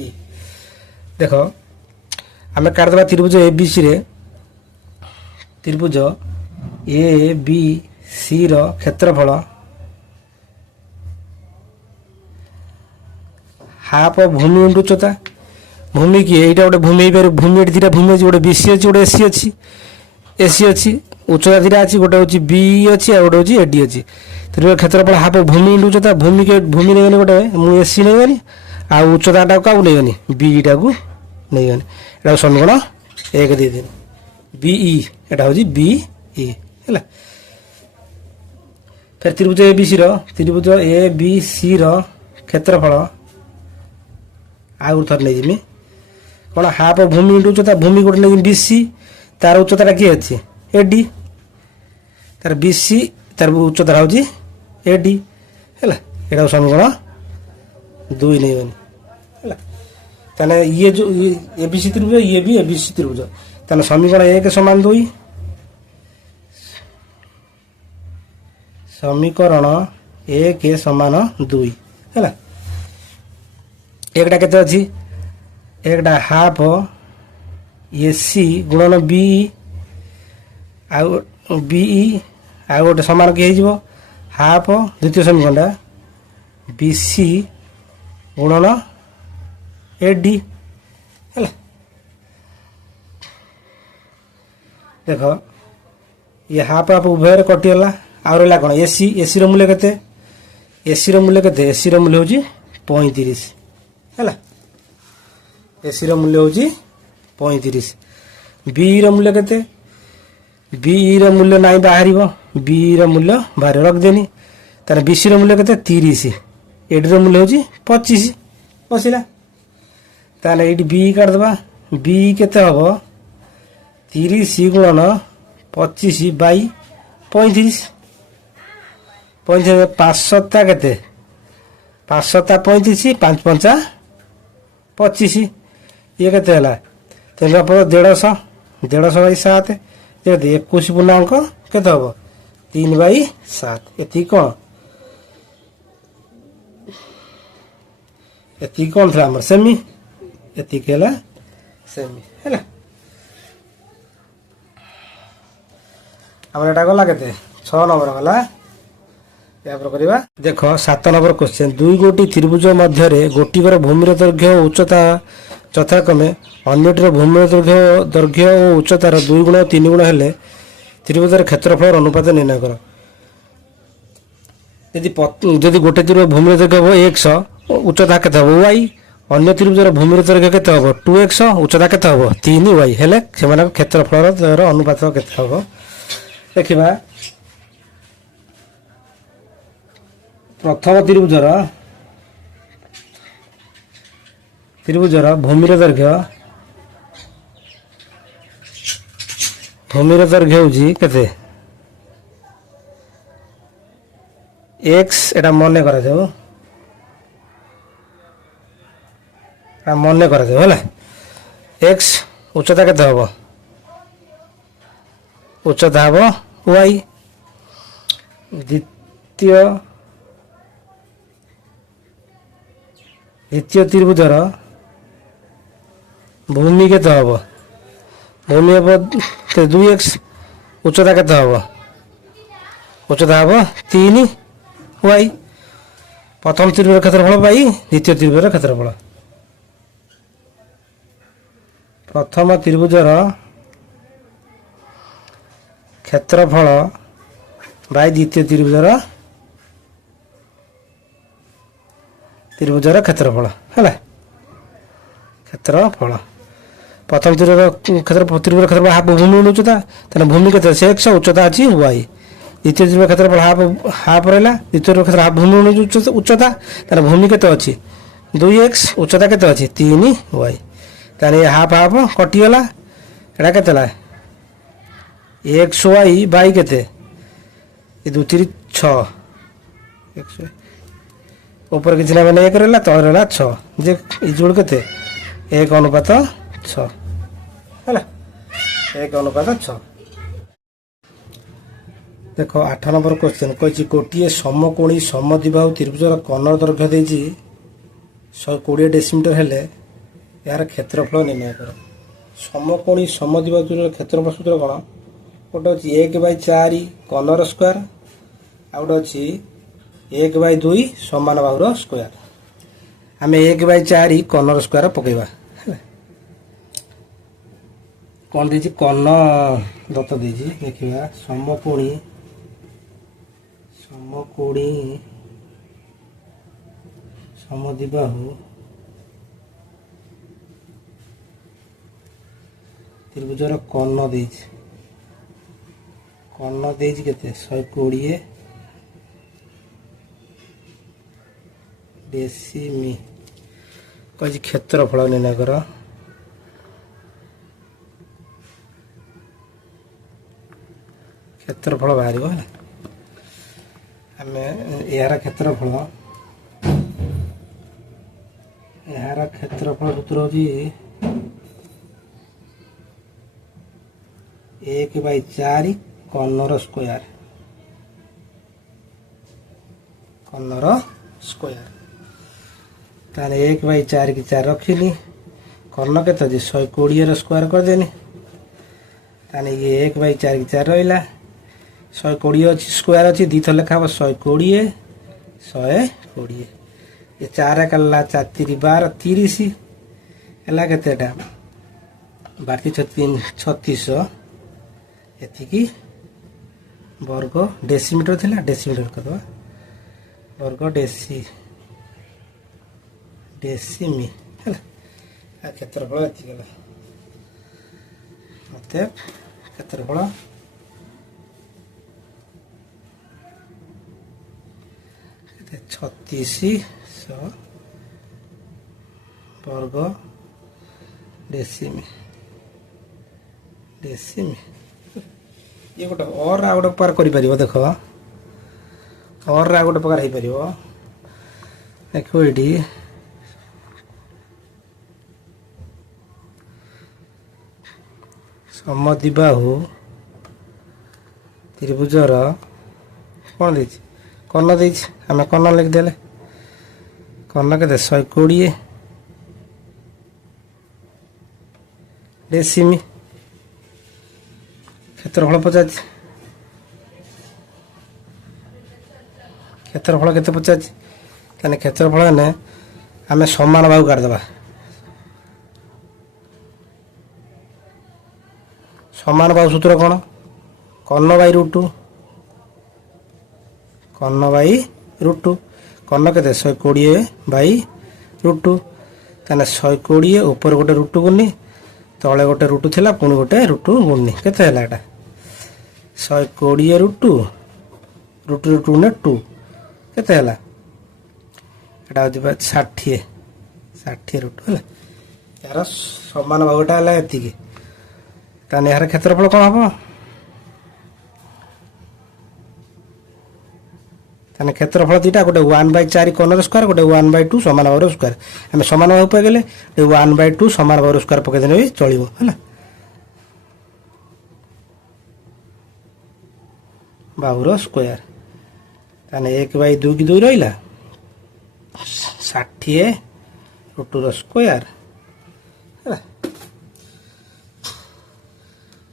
देखो हमें काट देबा त्रिभुज एबीसी रे त्रिभुज ए बी सी रो क्षेत्रफल हाफ भूमि इंटू उच्चता भूमि की एटा गोटे भूमि पर भूमि एटी दिटा भूमि अछि गोटे बीसी अछि गोटे एसी अछि उच्चता दिटा अछि गोटे होछि बी अछि आ गोटे होछि एडी अछि त्रिभुज क्षेत्रफल हाफ भूमि इंटू उच्चता भूमि नै गनी गोटे मु एसी नै गनी आ उच्चता टा का नै गनी बी टा को नै गनी एटा समीकरण 1 दे देनी बीई एटा होछि बीई हैला फिर त्रिभुज एबीसी रो त्रिभुज एबीसी रो क्षेत्रफल आउ थर नै जिमी कोन हाफ भूमि इंटू उच्चता भूमि गोटे नै बीसी तार उच्चता की अछि एडी तार बीसी तार उच्चता होछि एडी हैला एटा समीकरण 2 नै गनी हैला ताने ये जो एबीसी त्रिभुज ये भी एबीसी त्रिभुज ताने समीकरण 1 समान 2 समीकरण 1 समान 2 हैला एकटा केते अछि एकटा हाफ एसी गुणन बी आ बी आ गोटे समान कि हेजिवो हाफ द्वितीय समीकरण बीसी गुणन एडी हैला देखो ये हाफ हाफ उभय कटिगला आ रहा कौन एसी रो मूल्य केते एसी रो मूल्य केते एसी रो मूल्य होची 35 हैला एसी रो मूल्य होची 35 बी रो मूल्य केते बी रो मूल्य नाही बाहरिबो बी रो मूल्य बाहर रख देनी तार बीसी रो मूल्य केते 30 एडी रो मूल्य होची 25 बसिला ताले एडी बी काट दबा बी केते हबो 30 गुणन 25 बाई 35 5 7 केते 5 7 35 5 5 25 ये केते हला तेन पर 150 150 बाई 7 ये 21 पूर्णांक केते हबो 3 बाई 7 एति कोन था हमर सेमी एति केला सेमी हैला हमर एटा गला केते 6 नंबर गला या पर करबा देखो 7 नंबर क्वेश्चन दुई गोटी त्रिभुज मध्य रे गोटीकर भूमिर दैर्घ्य और उच्चता यथाक्रमे अन्यटीर भूमिर दैर्घ्य और उच्चतार 2 गुण 3 गुण हेले त्रिभुजर क्षेत्रफल अनुपात निर्णय कर यदि गोटे त्रिभुज भूमिर दैर्घ्य हो 100 उच्चता केते हो y अन्य त्रिभुजर भूमिर दैर्घ्य केते हो 2x उच्चता केते हो 3y हेले सेमान क्षेत्रफल अनुपात केते हो देखिबा प्रथम त्रिभुजर भूमिर दैर्घ्य होजी केते x एटा मने करा जाऊ होला x उच्चता केते हबो उच्चता हबो y द्वितीय त्रिभुजर भूमि केते हबो भूमि हबो 2x उच्चता केते हबो उच्चता हबो 3y प्रथम त्रिभुजर क्षेत्रफल पाई द्वितीय त्रिभुजर क्षेत्रफल प्रथम त्रिभुजर क्षेत्रफल बाय द्वितीय त्रिभुजर क्षेत्रफल है क्षेत्रफल प्रथम त्रिभुजर क्षेत्रफल हाफ भूमि उच्चता तेना भूमि के x उच्चता अच्छी y द्वितीय त्रिभुज क्षेत्रफल हाफ रहा द्वितीय क्षेत्र हाफ भूमि उच्चता तेना भूमि के अच्छी 2x उच्चता के अच्छी 3y ताने half half कटिगला Etah केतेला xy by केते ये 2 3 6 xy ऊपर किसी ना मैंने 1 रहला तळ रहला 6 जे इजुड़ केते 1 अनुपात 6 हैला 1 अनुपात 6 देखो 8 नंबर क्वेश्चन कहि गोटिए समकोणी समद्विबाहु त्रिभुजर कर्णर दैर्घ्य देछि 120 डेसीमीटर हेले यार क्षेत्रफल निर्णय कर समकोणी समद्विबाहु त्रिभुजर क्षेत्रफल सूत्र कोन गोटे अछि 1/4 कर्णर स्क्वायर आ गोटे अछि 1/2 समान बाहुर स्क्वायर आम 1/4 कर्णर स्क्वायर पकेबा कौन देछि कर्ण दत्त देछि देखिबा समकोणी समद्विबाहु त्रिभुजर कर्ण देछि केते 120 डेसीमी कहि क्षेत्रफल निर्णय कर क्षेत्रफल बाहर आम यार क्षेत्रफल सूत्र होची 1/4 कर्णर स्क्वायर ताने 1/4 की 4 रखिली कर्ण केते अछि 120 रो स्क्वायर कर देनी ताने ये 1/4 की 4 रहिला 120 अछि स्क्वायर अछि दी थले खाब 120 ये 4 कल्ला 4 3 12 30 एला केतेटा 36 एथि की वर्ग डेसीमीटर थिला डेसीमीटर करबा वर्ग डेसीमी है क्षेत्रफल एथि गला मते क्षेत्रफल 3600 वर्ग डेसीमी ये गोटे और आ गोटे प्रकार कर देख और आ गोटे प्रकार हो पार देखो ये समद्विबाहु त्रिभुजर कौन दे कर्ण दे आम कर्ण लिखिदेले कर्ण के 120 डेसिमी क्षेत्रफल 50 क्षेत्रफल के 50 तेने क्षेत्रफल ने आम समान भाग काटिदेबा समान भाग सूत्र कौन कर्ण बाई √2 कर्ण बाई √2 कर्ण के 120 बाई √2 तेने 120 ऊपर गोटे √2 गुनी तले गोटे √2 थिला पुणी गोटे √2 गुनी केते हला एटा 120 √2 ने 2 केते हला एटा होती 60 √2 हला यार समान भागटा हला एतिकी ताने यार क्षेत्रफल कौन हम ताने क्षेत्रफल दुटा गोटे 1/4 कर्णर स्क्वायर गोटे 1/2 समान भाग स्क्वायर आम समान भाग पे गले 1/2 समान भाग स्क्वायर पकईदेने भी चलो है बाहुर स्क्वायर ताने 1/2 की 2 रहा 60 √2 स्क्वायर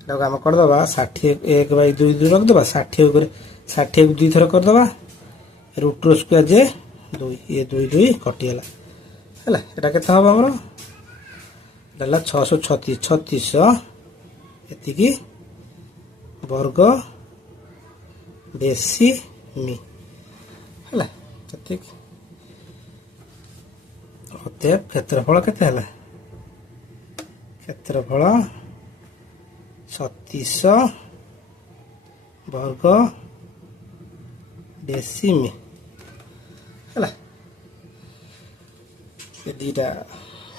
आम करदे 60 1/2 रखदे 60 60 को 2 थर करदे √2 स्क्वायर जे 2 ये 2 कटिगला है एटा के हम आमर 636 एति वर्ग डेसिमी है अतएव क्षेत्रफल केते हला क्षेत्रफल 36 वर्ग डेसिमी है ये दीटा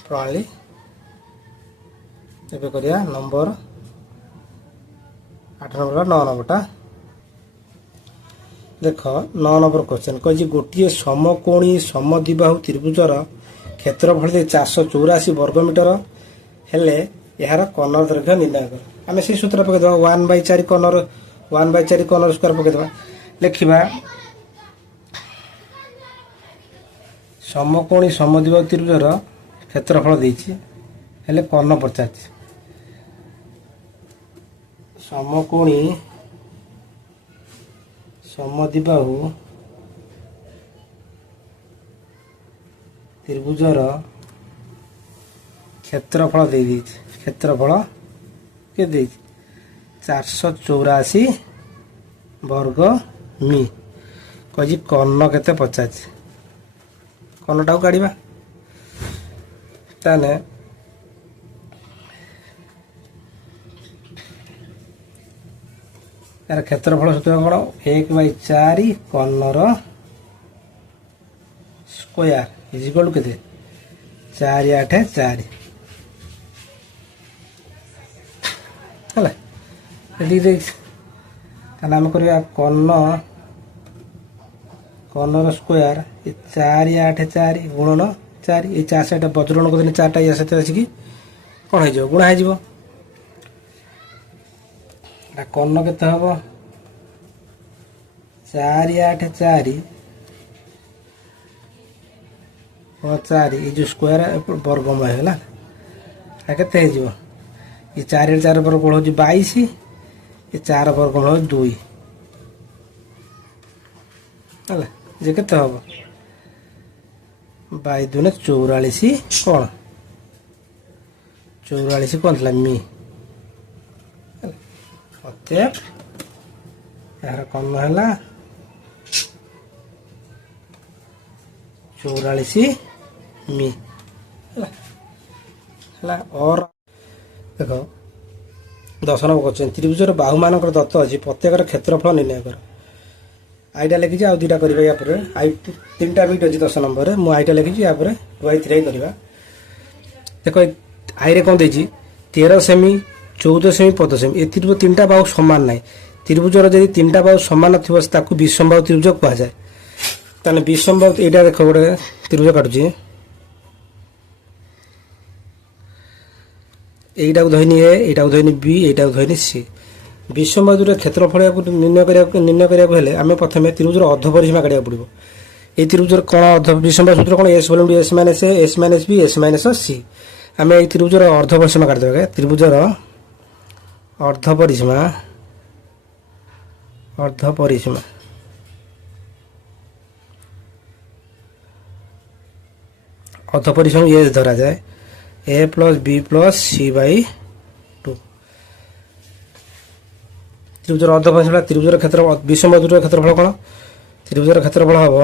प्रणाली एबे करिया नंबर 8 नंबर 9 नंबरटा देख 9 नंबर क्वेश्चन कही गोटे समकोणी समद्विबाहु त्रिभुजर क्षेत्रफल 484 वर्गमीटर हेले यार कर्णर दैर्घ्य निर्णय कर आम से सूत्र पकईद 1/4 कर्णर 1/4 कर्णर स्क्वायर पकईद लिखा समकोणी समद्विबाहु त्रिभुजर क्षेत्रफल देछि हेले कर्ण 50 समकोणी समद्विबाहु त्रिभुजर क्षेत्रफल दे दीजिए क्षेत्रफल के 484 वर्ग मी कही कर्ण केते 50 कर्णटा काढ़ा ताने यार क्षेत्रफल सूत्र कौन 1/4 कर्णर स्क्वायर इज इक्वल टू केते 4 8 4 है आम कर कर्णर स्क्वायर 4 8 4 गुणन 4 ये 4 से बज्रण कर 4टा या सहित आसिकी कौन हो गुणा हो कर्ण के हम 4 8 4 4 ये जो स्क्वायर वर्गमय है केते ये 4 4 वर्गमूल हो 22 ये 4 वर्गमूल हो 2 है जे केते हम 22 ने 44 कौन 44 कौन था मी अतएव यार कर्ण है 44 मी है और देख 10 नंबर क्वेश्चन त्रिभुजर बाहु मानक दत्त अच्छी प्रत्येक क्षेत्रफल निर्णय कर आईटा लिखी आउ दुटा करवा या आई 3टा बिट अच्छी 10 नंबर मुझे आईटा लिखी या वाई 3 करवा देख आई रे कौन देछि 13 सेमी 14 सेमी 15 सेमी ए 3टा बाहु समान ना त्रिभुजर जब 3टा बाहु समान थी विषम बाहु त्रिभुज कह जाए ताने विषमबाहु एटा देख गोटे त्रिभुज काटुची एटा को धइनी ए एटा को धइनी बी एटा को धइनी सी विषमबाहु क्षेत्रफल को निर्णय करिया हेले आमे प्रथमे त्रिभुजर अर्ध परिसीमा काढिया पड़िबो ए त्रिभुजर कोण अर्ध विषमबाहु सूत्र कोण s = s - a s - b s - c आमे ए त्रिभुजर अर्ध परिसीमा काढि देबा त्रिभुजर अर्ध परिसीमा अर्ध परिसीमा ये धरा जाए a + b + c/2 त्रिभुजर अर्ध परिसीमा त्रिभुजर क्षेत्र विषमबाहुर क्षेत्रफल कोन त्रिभुजर क्षेत्रफल हबो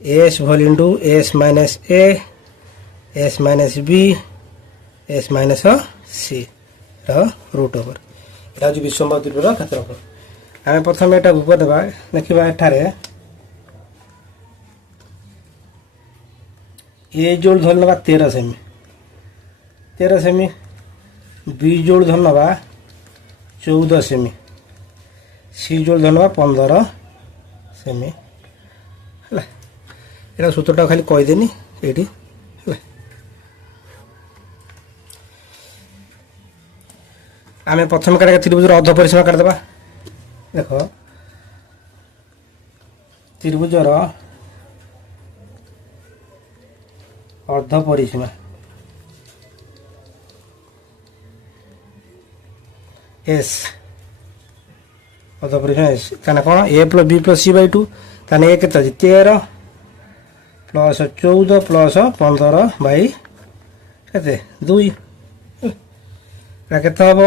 s = s - a s - b s - c root over यहाँ हूँ विषमबाहु त्रिभुजर क्षेत्रफल आम प्रथम यहाँ ऊपर देवा देखा एठारे ए जोड़ धर ना 13 सेमी बी जोड़ धर ना 14 सेमी सी जोड़ धर ना 15 सेमी है सूत्रटा खाली कहीदेनी ये आम प्रथम काटा त्रिभुजर अर्ध परिसीमा काटिदेबा देख त्रिभुजर अर्ध परिसीमा एस अर्ध परिसीमा एस ताने कौन a + b + c/2 ताने ए केते 13 + 14 + 15 बाई केते 2 केते हम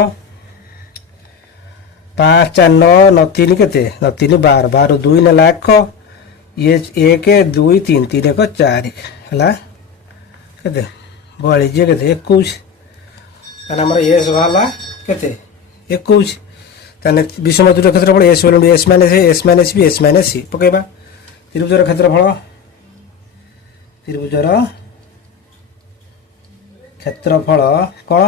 5 4 9 9 3 केते 9 3 12 12 2 ने लाख ये 1 2 3 3 1 4 हला केते बळी जे केते 21 ताने हमर एस वाला केते 21 ताने विषमबाहु क्षेत्रफल s = s - a s - b s - c पकेबा त्रिभुजर क्षेत्रफल कोन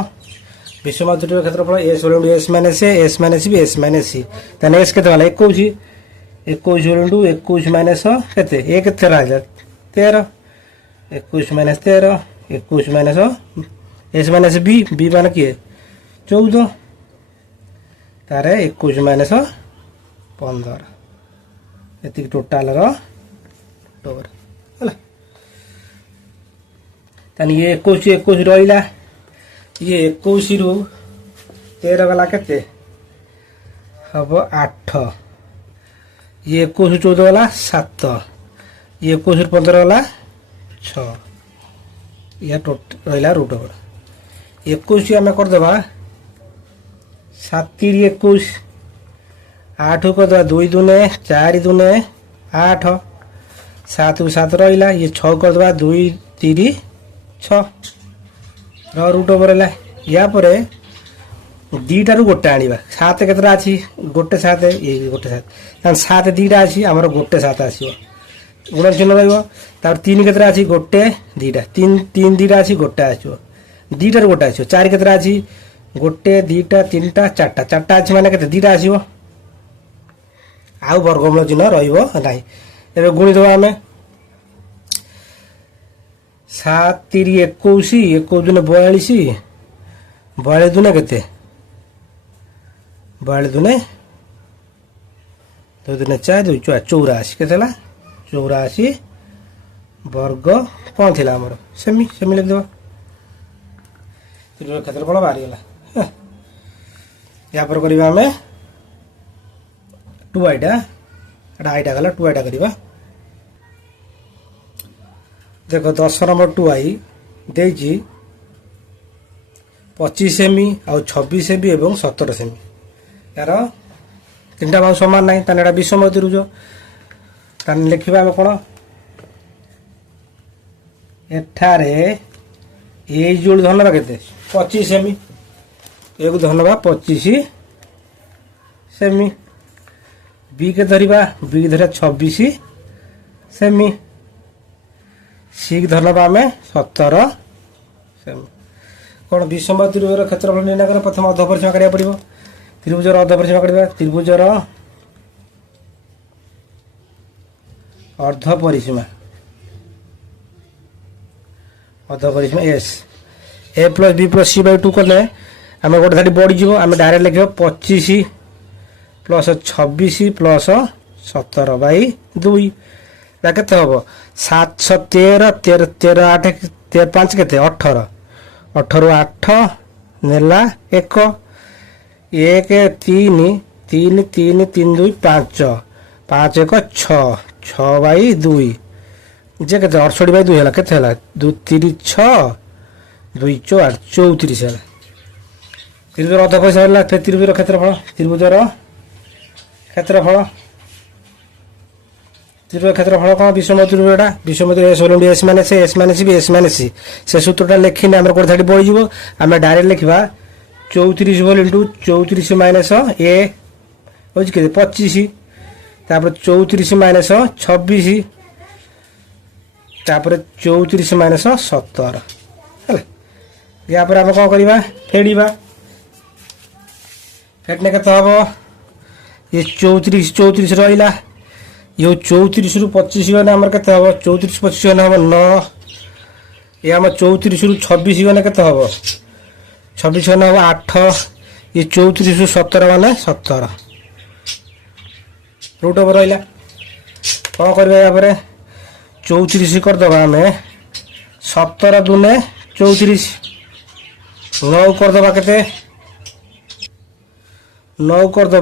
विषमबाहु क्षेत्रफल s = s - a s - b s - c ताने s केते वाला 21 21 * 21 - केते a केते रहा 13 21 - 13 21 - s - b b मान किए 14 तारे 21 - 15 एति टोटाल रो टोवर हला तानी ये 21 रहिला ये 21 रु 13 गला केते हबो 8 ये 21 14 गला 7 ये 21 15 गला 6 या टोट रहिला रूट ओवर 21 आमे कर देबा 7 3 21 8 को दवा 2 दुने 4 दुने 8 7 7 रहिला ये 6 कर दवा 2 3 6 रूट ओवर है या पर दीटा रु गोटे आनिबा 7 केतरा अछि गोटे 7 ये गोटे 7 तान 7 दीटा अछि हमर गोटे 7 आसीबो गुणन चिन्ह रहइबो तार 3 केतरा अछि गोटे दीटा 3 3 दीटा अछि गोटे आसीबो दीटा रु गोटे आसीबो 4 केतरा अछि गोटे दीटा तीनटा चारटा चारटा अछि माने केते दीटा आसीबो आउ वर्गमूल चिन्ह रहइबो नाही एबे गुणी देबा हमें 7 3 21 21 दुने 42 42 दुने केते 42 दुने 2 दुने 4 2 84 केतेला 84 वर्ग कौन थिला हमर सेमी सेमी लिख देबा त्रिभुज क्षेत्रफल बाहरी गला या पर करिबा हमें 2 आइटा एटा आइटा गला 2 आइटा करिबा देखो 10 नंबर 2 आई देजी 25 सेमी आ 26 सेमी एवं 17 सेमी यार तीनटा भाग समान नहीं ताने एटा विषम त्रिभुज ताने लिखिबा हम कोन एठारे ए जोड़ धनबा केते 25 सेमी एक धनबा 25 सेमी बी के धरिबा बी धरे 26 सेमी सी धरनबा में 17 सेमी कौन विषमबाहु त्रिभुजर क्षेत्रफल निर्णय कर प्रथम अर्ध परिसीमा करिया पड़िबो त्रिभुजर अर्ध परिसीमा करिबा त्रिभुजर अर्ध परिसीमा S A plus B plus C by 2 कले आम गोटे धाड़ी बढ़ीज आम डायरेक्ट लिख 25 प्लस 26 प्लस 17 बाई 2 के हम 713 13 13 8 13 5 के 18 18 8 नेला 1 1 3 3 3 3 2 5 5 1 6 6 बाई 2 जे के 68 बाई 2 है के 2 3 6 2 4 34 है त्रिभुज अर्थ कही सारा फिर त्रिभुज क्षेत्रफल त्रिभुजर क्षेत्रफल त्रिभुज क्षेत्रफल कौन विषम त्रिभुजटा विषम त्रिभुज s minus S minus B S minus c से सूत्रटा लिखिने आम गोटे धाड़ी बढ़ीज आम डायरेक्ट लिखा 34 बोल इंटू 34 माइनस ए हूँ के 25 तापर 34 माइनस 26 तापर 34 माइनस 17 है या पर आम कौन करवा फेड़ा फेटने के हम ये 34 34 रहा ये 34 रु 25 गने आम के 34 25 गने हम 9 ये आम 34 रु 26 गने के 26 गने हम 8 ये 34 रु 17 गने 17 रूट ओवर रहा कौन करवा या 34 करदे आम 17 दुने 34 9 करदे के 9 करदे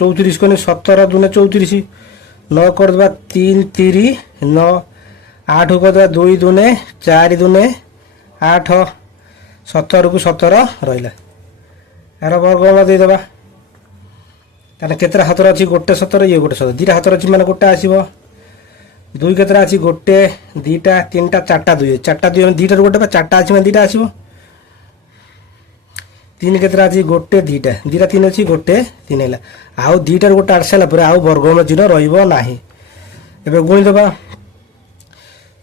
34 को 17 दुने 34 9 करदे 3 3 9 8 करदे 2 दुने 4 दुने 8 17 को 17 रहा यार वर्गमूल देदेबा ताने केतरा हाथर अच्छी गोटे 17 ये गोटे 17 2 हाथर अच्छी माने गोटे आसीबो 2 केतरा अच्छी गोटे 2 3 4 2 4 2 2 गोटे 4 अच्छी माने 2 आसीबो 3 केतरा अच्छी गोटे 2 2 3 अच्छी गोटे 3 है आउ 2 गोटे आठ सारा पर आउ वर्गमूल चिन्ह रहा गुणी देवा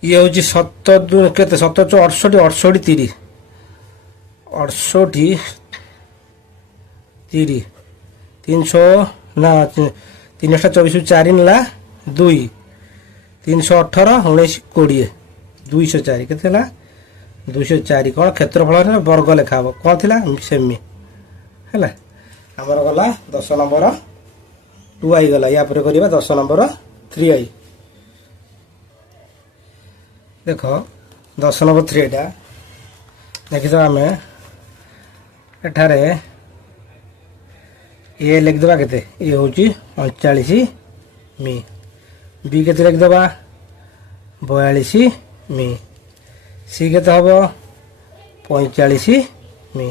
ये हूँ 7 के 7 68 68 30 68 30 300 ना 3 24 4 ना 2 318 19 20 204 के 204 कौन क्षेत्रफल वर्ग लिखा हम कौन थी सेमी है आमर गला 10 नंबर 2 आई गला या करवा 10 नंबर 3 आई देख 10 नंबर 3 टा देखिद आम एठारे ए लिखिदेवा के ये हूँ 39 मी बी के लिखिदेवा 42 मी सी के हम 45 मी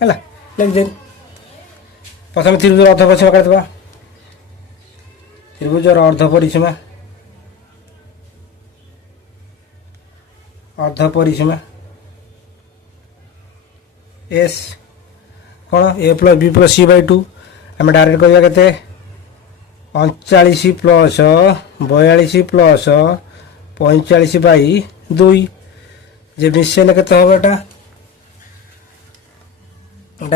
है लिखिदे प्रथम त्रिभुज अर्ध परिसीमा काटिदेवा त्रिभुजर अर्ध परिसीमा एस कौन a plus B plus C by 2 आम डायरेक्ट करवा के 39 प्लस 42 प्लस 45 बाई 2 जे मिसेल के हम एटा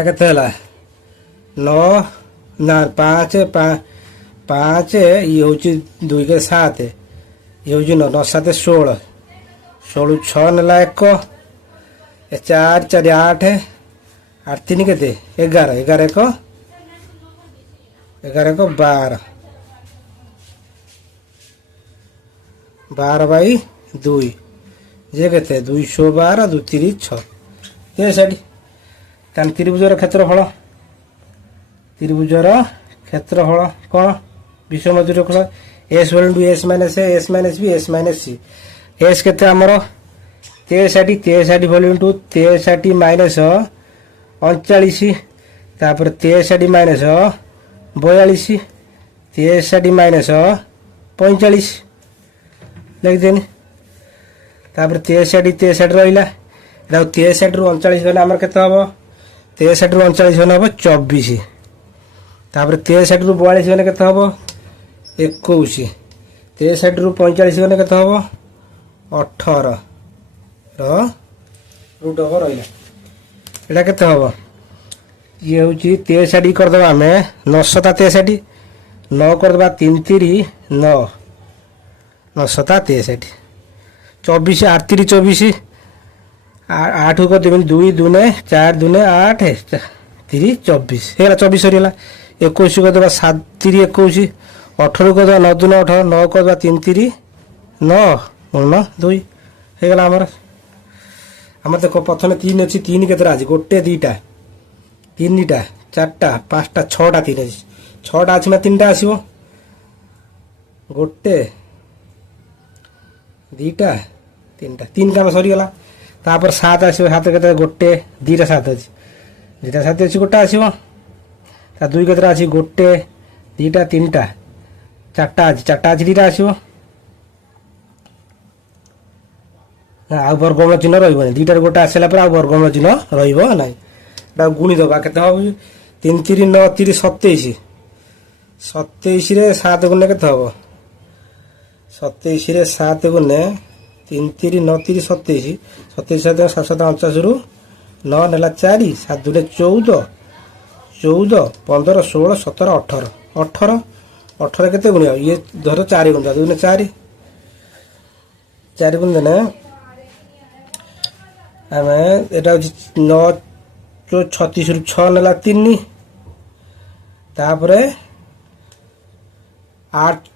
के 9 ना 5 5 ये हूँ 2 के 7 ये हूँ 9 9 7 16 16 6 ना 1 4 4 8 8 3 के 11 11 1 11 1 12 12 बाई 2 जे के 212 2 3 6 ये साइड तान त्रिभुजर क्षेत्रफल कौन विषम त्रिभुज एस बोल S minus S minus B S minus C S के आमर 63 63 बोल इंटू 63 माइनस 39 तापर 63 माइनस 42 63 माइनस 45 लिखिदेनि तापर 63 63 रहा 63 रु 39 गले आमर के हम 63 रु 39 गले हम 24 तापर 63 रु 42 गले के हम 21 63 रु 45 गले के हम 18 रूट ओवर रहा एटा के हम ये हूँ 63 करदे आम 9 7 63 नौ करदे तीन तीन नौ नौ सता 63 24 8 3 24 आठ को करदे 2 2 4 2 8 3 24 है 24 सरीगला 21 करदे 7 3 21 18 करदे 9 2 18 9 करदे 3 3 9 9 2 ହେଇଗଲା ଆମର ଦେଖ ପ୍ରଥମେ 3 ଅଛି 3 କେତେଟା ଅଛି ଗୋଟେ ଦୁଇଟା ତିନିଟା ଚାରିଟା ପାଞ୍ଚଟା ଛଅଟା 3 ଅଛି ଛଅଟା ଅଛି ନା ତିନିଟା ଆସିବ ଗୋଟେ ଦୁଇଟା ତିନିଟା 3 କାମ ସରିଗଲା ତାପରେ 7 ଆସିବ 7 କେତେ ଗୋଟେ ଦୁଇଟା 7 ଅଛି ଦୁଇଟା 7 ଅଛି ଗୋଟେ ଆସିବ ତା 2 କେତେଟା ଅଛି ଗୋଟେ ଦୁଇଟା ତିନିଟା ଚାରିଟା ଅଛି ଦୁଇଟା ଆସିବ ଆଉ ବର୍ଗମୂଳ ଚିହ୍ନ ରହିବନି ଦୁଇଟାରେ ଗୋଟେ ଆସିଲା ପରେ ଆଉ ବର୍ଗମୂଳ ଚିହ୍ନ ରହିବ ନାହିଁ ଏଟା ଗୁଣି ଦେବା କେତେ ହେବ 3 3 9 3 27 27 ରେ 7 ଗୁଣେ କେତେ ହେବ 27 ରେ 7 ଗୁଣେ 3 3 9 3 27 27 7 7 49 ରୁ 9 ନେଲା 4 7 2 14 14 15 16 17 18 18 18 କେତେ ଗୁଣିବ ଇଏ ଧର 4 ଗୁଣ 2 4 4 ଗୁଣ ଦେନେ ଆମେ এটা হচ্ছে 9 36 ରୁ 6 ନେଲା 3 ତାପରେ 8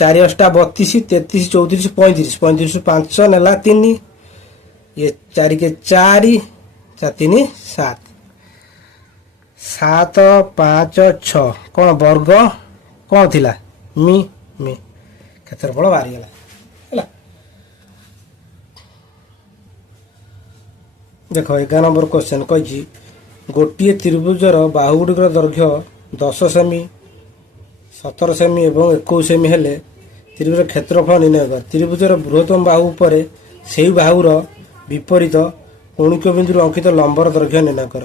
4 8 32 33 34 35 35 ରୁ 5 ନେଲା 3 ये 4 के 4 3 7 7 5 6 कौन वर्ग कौन थिला मी क्षेत्रफल बाहरी गला हैला देखो 11 नंबर क्वेश्चन कही गोटे त्रिभुजर बाहुगुड़िकर दैर्घ्य 10 सेमी 17 सेमी और 21 सेमी हेले त्रिभुजर क्षेत्रफल निर्णय कर त्रिभुजर बृहत्तम बाहु पर से बाहुर विपरीत कोणिक बिंदु अंकित लंबर दैर्घ्य निर्णय कर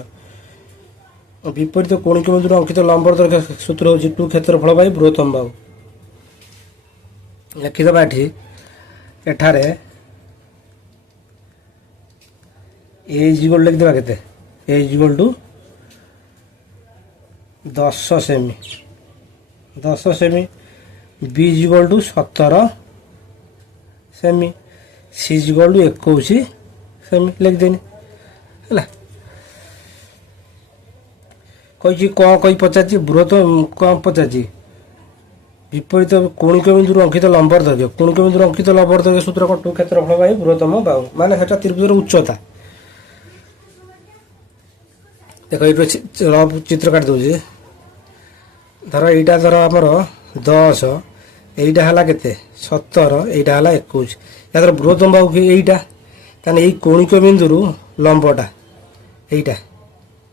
विपरीत कोणिक बिंदु अंकित लंबर दैर्घ्य सूत्र हूँ 2 क्षेत्रफल बाई बृहत्तम बाहु लिखिदेवा एठारे ए इज इक्वल लिखिदेवा केते ए इज इक्वल टू 10 सेमी 10 सेमी बी इज इक्वल टू 17 सेमी सी इज इक्वल टू 21 सेमी लिखदेनी है कही कौन कही पचार बृहत कौन पचार विपरीत कोणिक बिंदु अंकित लंबर दैर्घ्य कोणिक बिंदु अंकित लंबर दैर्घ्य सूत्र कौन 2 क्षेत्रफल बाई बृहत्तम बाहु माने सेटा त्रिभुजर उच्चता देखो ये रफ चित्र काट दूसरी धर यहाँ धर आमर 10 यहीटा है के 17 यहीटा है 21 या बृहत्तम बाहु कि यहीटा ताने यही कोणिक बिंदु लंबटा यहीटा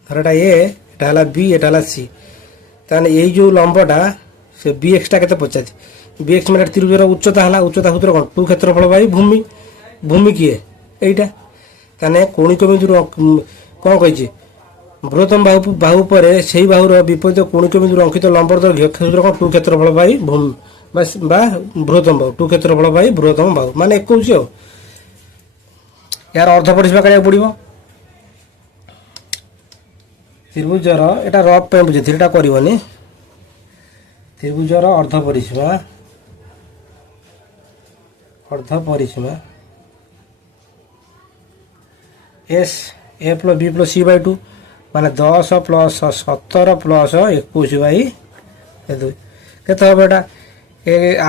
धर एटा ए एटा है बी एटा है सी ताने यही जो लंबटा से बी एक्सटा के पचार बी एक्स मैंने त्रिभुजर उच्चता है उच्चता सूत्र कौन 2 क्षेत्रफल बाई भूमि भूमि किए यहीटा ताने कोणिक बिंदु कौन कही बृहत्तम बाहु पर से बाहुर विपरीत कोणिक बिंदु अंकित लंबर दैर्घ्य सूत्र कौन 2 क्षेत्रफल बाई भूमि बृहत्तम बाहु 2 क्षेत्रफल बाई बृहत्तम बाहु माने 21 यार अर्ध परिसीमा काढ़ा पड़ो त्रिभुजर एटा रफ पे बुझे एटा करनी त्रिभुजर अर्ध परिसीमा S A plus B plus C by 2 माने 10 प्लस 17 प्लस 21 बाई 2 केते हम एटा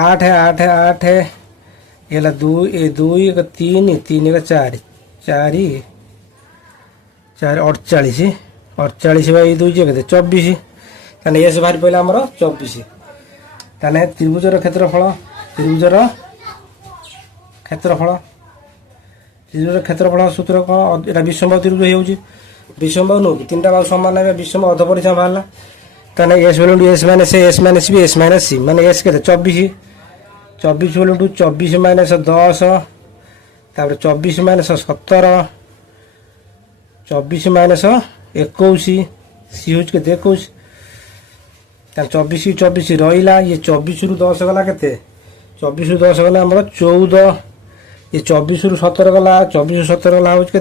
8 8 8 ये 2 2 3 3 4 4 4 48 48 बाई 2 के 24 ताने एस बाहर पहला आमर 24 ताने त्रिभुजर क्षेत्रफल सूत्र कौन एटा विषमबाहु त्रिभुज हो विषमबाहु नो 3टा बाहु समान है विषम अर्ध परिसीमा बाहर ताने एस बोलू s minus a s minus B S minus c माने एस के 24 24 बोलू 24 माइनस 10 तापर 24 माइनस 17 24 माइनस 21 सी हूँ के 21 24 24 रहा ये 24 रु 10 गला के 24 रु 10 गला आम 14 ये 24 रु 17 गला 24 रु 17 गला हूँ के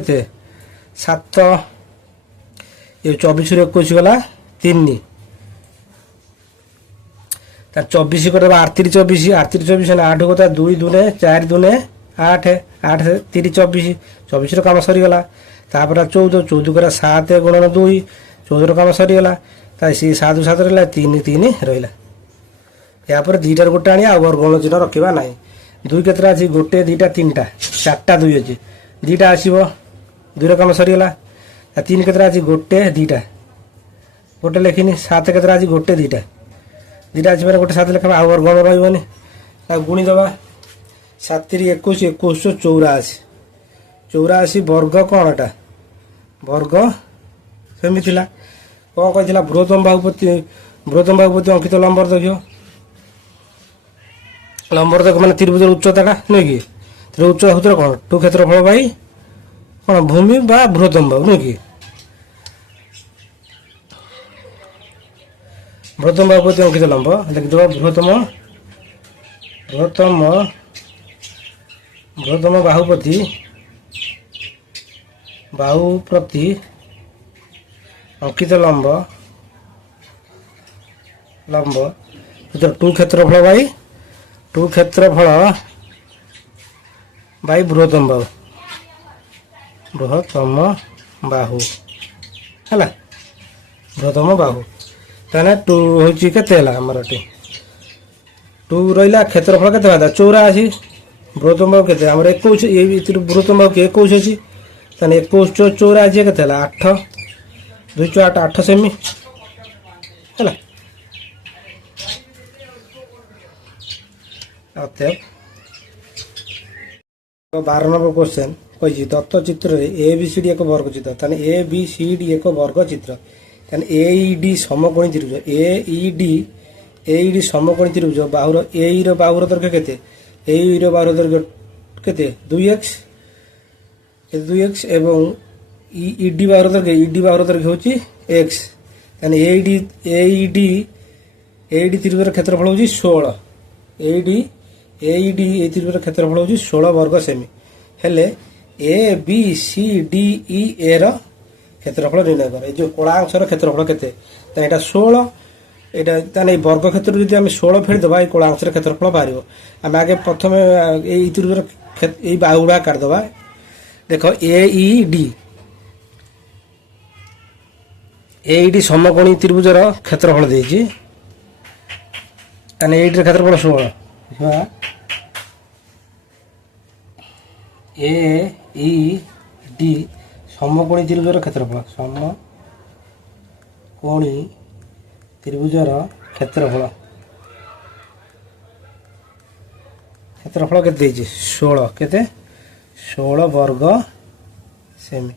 7 ये 24 रु 21 गला 3 चौबीस करदेवा 8 24 8 24 8 को 2 दूने 4 दूने 8 8 3 24 24 काम सरीगला। तापर 14 14 कर 7 गुणन 2 14 काम सरीगला। सी 7 7 रहा 3 3 रहा। यापर दुईटार गोटे आनी वर्गमूल चिन्ह रखा ना। 2 केतरा अच्छी गोटे 2 3 4टा 2 अच्छी 2टा आसो 2 काम सरीगला। 3 केतरा अच्छी गोटे 2टा गोटे लिखिनी। 7 केतरा अच्छी गोटे 2टा 2टा अच्छी गोटे 7 लेखा आ वर्गमूल रही गुणी दबा 7 21 2184 84 वर्ग कौन एटा वर्ग सेमी थिला कौन कही बृहत्तम बाहुपति अंकित लंबर देखियो लंबर देख मैंने त्रिभुज उच्चता नुह कि उच्चता सूत्र कौन 2 क्षेत्रफल बाई कौन भूमि बा बृहत्तम बाहु नुह कि बृहत्तम बाहुपति अंकित लंब लिखिदेव बृहत्तम बाहुपति अंकित लंब सूत्र 2 क्षेत्रफल बाई बृहत्तम बाहु है बृहत्तम बाहु ताने 2 होची केते हला हमर 2 रहिला क्षेत्रफल केते होता 84 बृहत्तम बाहु केते हमर 21 ए बृहत्तम बाहु के 21 अछि ताने 21 84 केते हला 8 2 8 8 सेमी हला अतः 12 नंबर क्वेश्चन कही दत्त चित्र ए बी सी डी एक वर्ग चित्र ताने ए बी सी डी एक वर्ग चित्र ताने एईडी समकोणी त्रिभुज एईडी समकोणी त्रिभुज बाहुर एई रो बाहुर दैर्घ्य केते एई रो बाहुर दैर्घ्य केते 2x एवं ईडी बाहुर दैर्घ्य होची x ताने एईडी त्रिभुजर क्षेत्रफल होची 16 एईडी ए त्रिभुजर क्षेत्रफल होची 16 वर्ग सेमी हेले A B C D E ए रो क्षेत्रफल निर्णय कर जो कला अंशर क्षेत्रफल केते ताने एटा 16 एटा ताने वर्ग क्षेत्र जदि हम 16 फेर दबा ए कला अंशर क्षेत्रफल बाहरिबो हम आगे प्रथम ए त्रिभुजर ए बाहुडा काट दबा देखो एईडी समकोणी त्रिभुजर क्षेत्रफल देछि ताने एईडी क्षेत्रफल 16 देखा ए ई डी समकोणी त्रिभुजर क्षेत्रफल समकोणी त्रिभुजर क्षेत्रफल केते 16 केते 16 वर्ग सेमी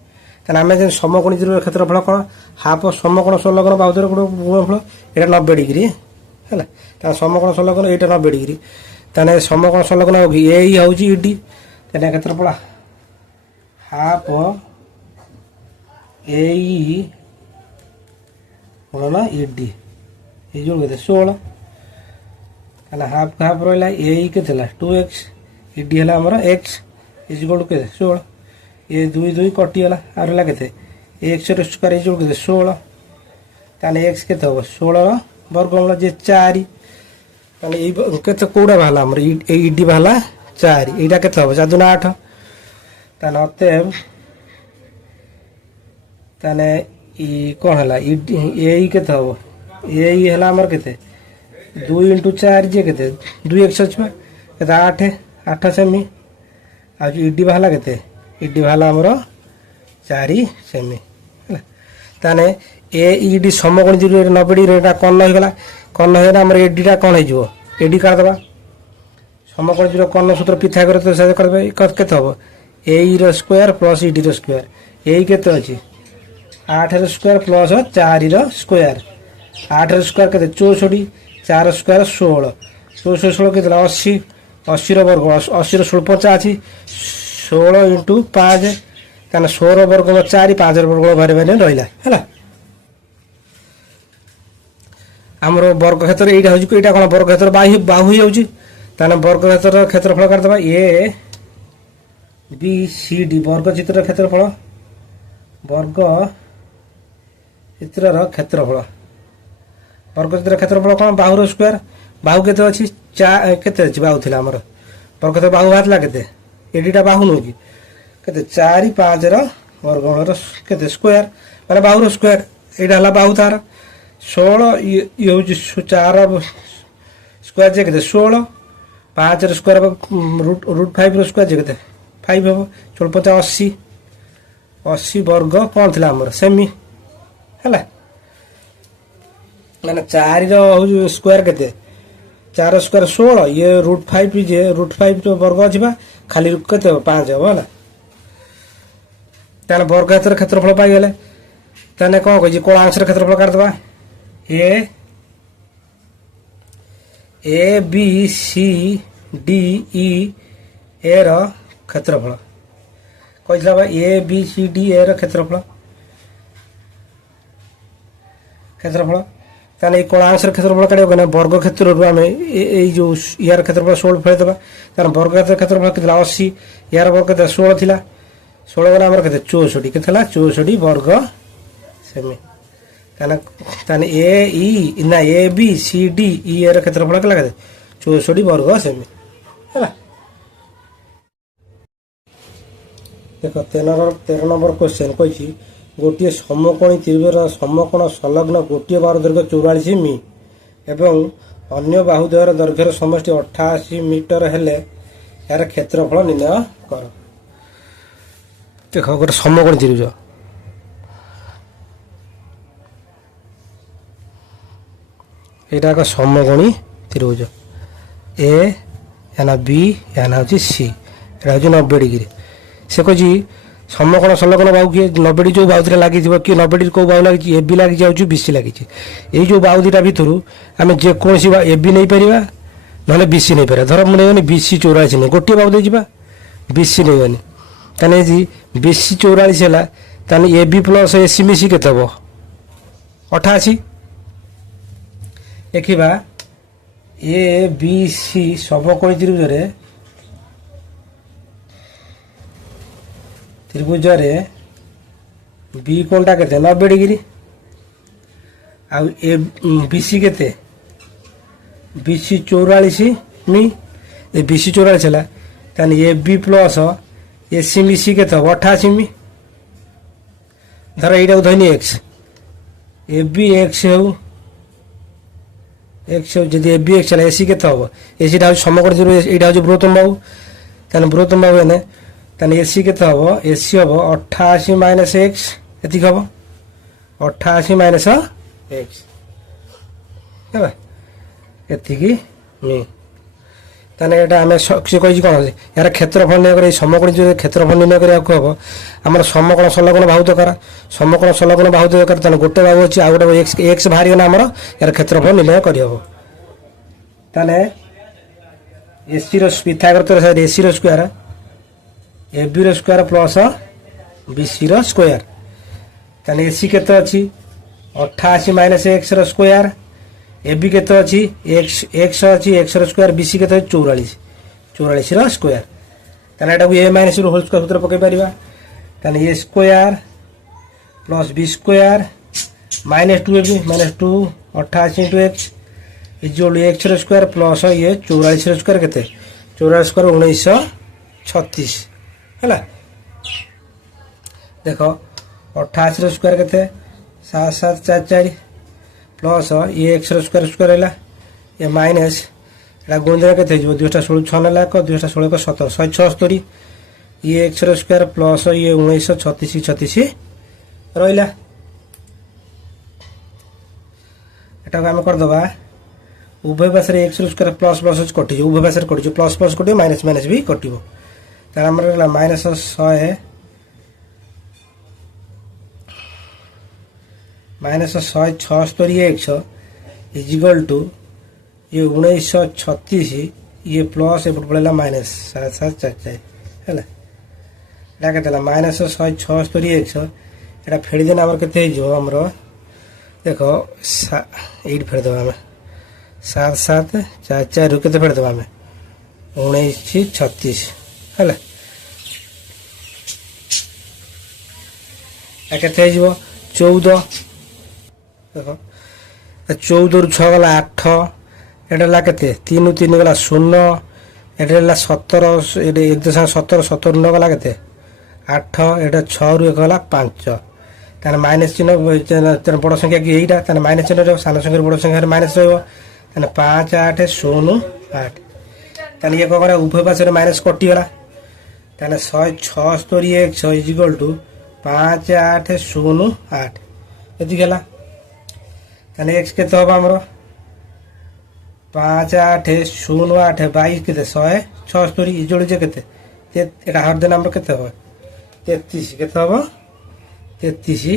ताने आमे जे समकोणी त्रिभुजर क्षेत्रफल कोन हाफ समकोण संलग्न बाहुदर गुणफल एटा 90 डिग्री हैला ता समकोण संलग्न एटा 90 डिग्री ताने समकोण संलग्न ए ई होउची ईडी ताने क्षेत्रफल हाफ एई गुणन ईडी ये जो केते 16 ताने हाफ हाफ रहला एई केते ला 2x ईडी हला हमर x इज इक्वल टू केते 16 ये 2 2 कटि हला आ रहला केते x रो स्क्वायर इज इक्वल टू 16 ताने x केते हो 16 वर्गमूल जे 4 ताने ए केते कोडा भाला हमर ईडी भाला 4 एटा केते हो 4 2 8 ताने अतएव ताने ई कोन हला ए केते हो ए हला हमर केते 2 * 4 जे केते 2x अछि केते 8 8 सेमी आ ईडी भाला केते ईडी भाला हमर 4 सेमी हला ताने ए ईडी समकोणी त्रिभुज 90 डिग्री एटा कोन हो गला कोन हेना हमर एडी टा कोन हे जो एडी काट दबा समकोणी त्रिभुज कोन सूत्र पिथागोरस तो से करबे केते हो ए रो स्क्वायर प्लस ईडी रो स्क्वायर ए केते अछि 8 रो स्क्वायर प्लस 4 रो स्क्वायर 8 रो स्क्वायर केते 64 4 रो स्क्वायर 16 16 केते 80 80 रो वर्ग 80 रो 16 85 16 * 5 ताने 16 वर्ग 4 5 वर्ग बारे बारे रहिला हैला हमरो वर्ग क्षेत्र एटा होजी एटा कोन वर्ग क्षेत्र बाहु होउची ताने वर्ग क्षेत्र क्षेत्रफल कर दबा ए बी सी डी वर्ग चित्र क्षेत्रफल वर्ग चित्र क्षेत्रफल कोन बाहुर स्क्वायर बाहु केते अछि केते अछि बाहु थिला हमर पर केते बाहु बाहरला केते एडीटा बाहु नु कि केते 4 5 रो वर्गमूल रो केते स्क्वायर माने बाहु रो स्क्वायर एडा हला बाहु तार 16 ये होची 4 स्क्वायर जे केते 16 5 रो स्क्वायर रूट 5 रो स्क्वायर जे केते 5 हो 16 50 80 80 वर्ग कोन थिला हमर सेमी हला माने 4 रो हो स्क्वायर केते 4 स्क्वायर 16 ये रूट 5 जे रूट 5 तो वर्ग छिबा खाली केते 5 हो हला ताले वर्ग हेतर क्षेत्रफल पाई गेले ताने कोन कहै छी कोणांश रे क्षेत्रफल काट दबा A B C D E ए रो क्षेत्रफल कहला बा A B C D A रो क्षेत्रफल ताने कोणांश रे क्षेत्रफल काढियो कने वर्ग क्षेत्र रु आमे ए जो यार क्षेत्रफल 16 फेर दबा ताने वर्ग क्षेत्रफल केतला 80 यार वर्ग केते 16 थिला 16 गना हमर केते 64 केतला 64 वर्ग सेमी ताने ए ई ना A B C D E ए रो क्षेत्रफल केला केते 64 वर्ग सेमी हला देखो 13 नंबर क्वेश्चन कहछि गोटे समकोणी त्रिभुजर समकोण संलग्न गोटे बाहु दैर्घ्य 44 मी एवं अन्य बाहुद्वयर दैर्घ्यर समष्टि 88 मीटर हेले यार क्षेत्रफल निर्णय कर देखो गोटे समकोणी त्रिभुज एटा एक समकोणी त्रिभुज ए याना बी याना होची सी एटा होची 90 डिग्री से कही समकोण संलग्न बाहु किए 90 जो बाहु लगी कि 90 कौ बाहु लगी ए बी लगी जाऊँ बीसी लगी ये जो बाहु दुटा भितर आम जेकोसी ए बी नहीं पार ना बीसी नहीं पार धर मुझे बीसी 84 नहीं गोटे बाहु दे जा बीसी नहीं गनी ताने बीसी 44 है ए बी प्लस ए सी मिसी के 88 देखा ए बी सी समकोणी त्रिभुज बी कोणटा के 90 डिग्री आ ए बीसी के बीसी 44 मी ए बीसी 44 है ताने ए बी प्लस ए सी मिसी के 88 मी धर यहाँ धनी एक्स ए बी एक्स हो जदि ए बी एक्स है एसी के हम एसीटा समकोण त्रिभुज यहाँ हूँ बृहत्तम बाहु ताने बृहत्तम बाहु है ताने एसी के हम एसी हम 88 माइनस एक्स एति हम 88 माइनस एक्स है एति मी ताने एटा आमे से कहि कोन यार क्षेत्रफल निर्णय कर समकोण जो क्षेत्रफल निर्णय करिया को हम हमर समकोण संलग्न बाहु दरकार समकोण संलग्न बाहु दरकार ताने गोटे बाहु अछि आ गोटे एक्स एक्स बाहरी ना हमर यार क्षेत्रफल निर्णय करि हबो ताने एसी रो पिथागोरस तो एसी रो स्क्वायर ए बी रो स्क्वायर प्लस बीसी रो स्क्वायर ताने एसी केते अछि 88 माइनस एक्स रो स्क्वायर ए बी केते अछि एक्स एक्स अछि एक्स रो स्क्वायर बीसी केते 44 44 रो स्क्वायर ताने एटा ए माइनस रो होल स्क्वायर सूत्र पकै परिबा ताने a square plus b square minus 2 a b minus 2 88 into x equal x रो स्क्वायर प्लस ये 44 रो स्क्वायर केते 44 स्क्वायर 1936 हैला देखो 88 रो स्क्वायर केते 7744 प्लस ये एक्स रो स्क्वायर स्क्वायर हैला ये माइनस एटा गुणन केते जो 216 6 लाख 216 को 17 176 ये एक्स रो स्क्वायर प्लस ये 1936 36 रहिला एटा हम कर दबा उभय पास एक्स रो स्क्वायर प्लस प्लस कटि उभय पास कटि प्लस प्लस कटि माइनस माइनस भी कटिबो तार हमर minus 100 minus 176 X is equal to ये 1936 ये प्लस एपट पड़ेगा माइनस 7744 है केते माइनस 176 एक्स एटा फेड़ देना हमर केते जो हमर देखो 8 फेड़ देबा हमें 7744 केते फेड़ देबा हमें 1936 है केते जो 14 देखो 14 रु 6 गला 8 এটা ହେଲା କେତେ 3 3 ଗଲା 0 এটা ହେଲା 17 এটা 1.17 17 ଗଲା କେତେ 8 এটা 6 ରୁ 1 ଗଲା 5 ତାହେଲେ ମାଇନସ୍ ଚିହ୍ନ ବଡ଼ ସଂଖ୍ୟା କି ଏଇଟା ତାହେଲେ ମାଇନସ୍ ଚିହ୍ନ ରହିବ ସାନ ସଂଖ୍ୟାରେ ବଡ଼ ସଂଖ୍ୟାରେ ମାଇନସ୍ ରହିବ ତାହେଲେ 5 8 0 8 ତାହେଲେ ଇଏ କ'ଣ କଲା ଉଭୟ ପାର୍ଶ୍ୱରେ ମାଇନସ୍ କଟିଗଲା ତାହେଲେ 176x ଇଜିକାଲ୍ ଟୁ 5 8 0 8 ଏତିକି ହେଲା ତାହେଲେ x କେତେ ହେବ ଆମର 5 8 0 8 22 କେତେ 176 ଇଜୋଡ଼ି କେତେ ଏଇଟା ହରଦେଲେ ଆମର କେତେ ହେବ 33 କେତେ ହେବ 33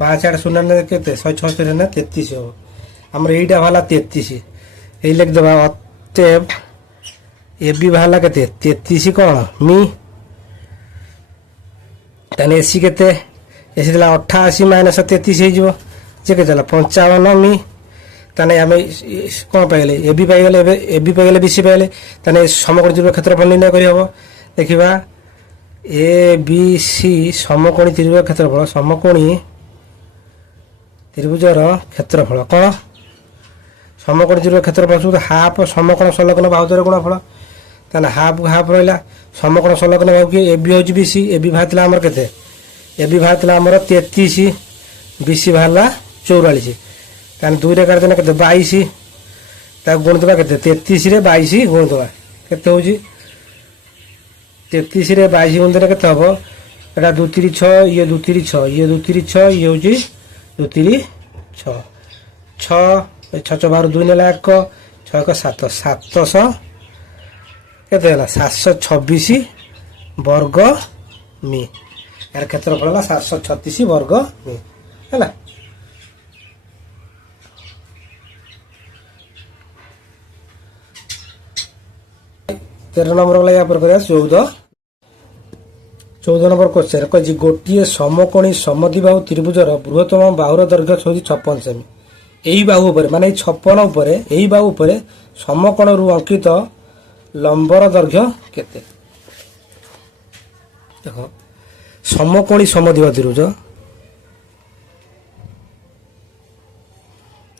5 8 0 କେତେ 176 ନା 33 ହେବ ଆମର ଏଇଟା ବାହାରିଲା 33 ଏଇ ଲେଖିଦେବା ଅତଏବ ଏ ବି ବାହାରିଲା କେତେ 33 କ'ଣ ମି ତାହେଲେ ଏସି କେତେ ଏସି ଥିଲା 88 ମାଇନସ୍ 33 ହେଇଯିବ ଯେ କେତେ ହେଲା 55 ମି ତାହେଲେ ଆମେ କ'ଣ ପାଇଗଲେ ଏ ବି ପାଇଗଲେ ଏବେ ଏ ବି ପାଇଗଲେ ବି ସି ପାଇଗଲେ ତାହେଲେ ସମକୋଣୀ ତ୍ରିଭୁଜ କ୍ଷେତ୍ରଫଳ ନିର୍ଣ୍ଣୟ କରିହେବ ଦେଖିବା ଏ ବି ସି ସମକୋଣୀ ତ୍ରିଭୁଜ କ୍ଷେତ୍ରଫଳ ସମକୋଣୀ ତ୍ରିଭୁଜର କ୍ଷେତ୍ରଫଳ କ'ଣ ସମକୋଣୀ ତ୍ରିଭୁଜ କ୍ଷେତ୍ରଫଳ ସବୁ ହାଫ୍ ସମକୋଣ ସଂଲଗ୍ନ ବାହୁ ଦ୍ୱାରା ଗୁଣଫଳ ତାହେଲେ ହାଫ୍ ହାଫ୍ ରହିଲା ସମକୋଣ ସଂଲଗ୍ନ ବାହୁ କିଏ ଏ ବି ହେଉଛି ବି ସି ଏ ବି ବାହାରିଥିଲା ଆମର କେତେ ଏ ବି ବାହାରିଥିଲା ଆମର 33 ବି ସି ବାହାରିଲା 44 ତାହେଲେ 2ରେ କାଟିଦେଲେ କେତେ 22 ତାକୁ ଗୁଣିଦେବା କେତେ 33ରେ 22 ଗୁଣିଦେବା କେତେ ହେଉଛି 33ରେ 22 ଗୁଣିଦେଲେ କେତେ ହେବ ଏଇଟା 2 3 6 ଇଏ 2 3 6 ଇଏ 2 3 6 ଇଏ ହେଉଛି 2 3 6 6 6 ବାର 2 ନେଲା 1 6 1 7 700 କେତେ ହେଲା 726 ବର୍ଗ ମି ଏହାର କ୍ଷେତ୍ରଫଳ ହେଲା 736 ବର୍ଗ ମି ହେଲା 13 ନମ୍ବର ଗଲା ୟା ପରେ କରିବା 14 ନମ୍ବର କ୍ୱେଶ୍ଚନ କହିଛି ଗୋଟିଏ ସମକୋଣୀ ସମଦ୍ୱିବାହୁ ତ୍ରିଭୁଜର ବୃହତ୍ତମ ବାହୁର ଦୈର୍ଘ୍ୟ ହେଉଛି 56 ସେମି ଏହି ବାହୁ ଉପରେ ମାନେ 56 ଉପରେ ଏହି ବାହୁ ଉପରେ ସମକୋଣରୁ ଅଙ୍କିତ ଲମ୍ବର ଦୈର୍ଘ୍ୟ କେତେ ଦେଖ ସମକୋଣୀ ସମଦ୍ୱିବାହୁ ତ୍ରିଭୁଜ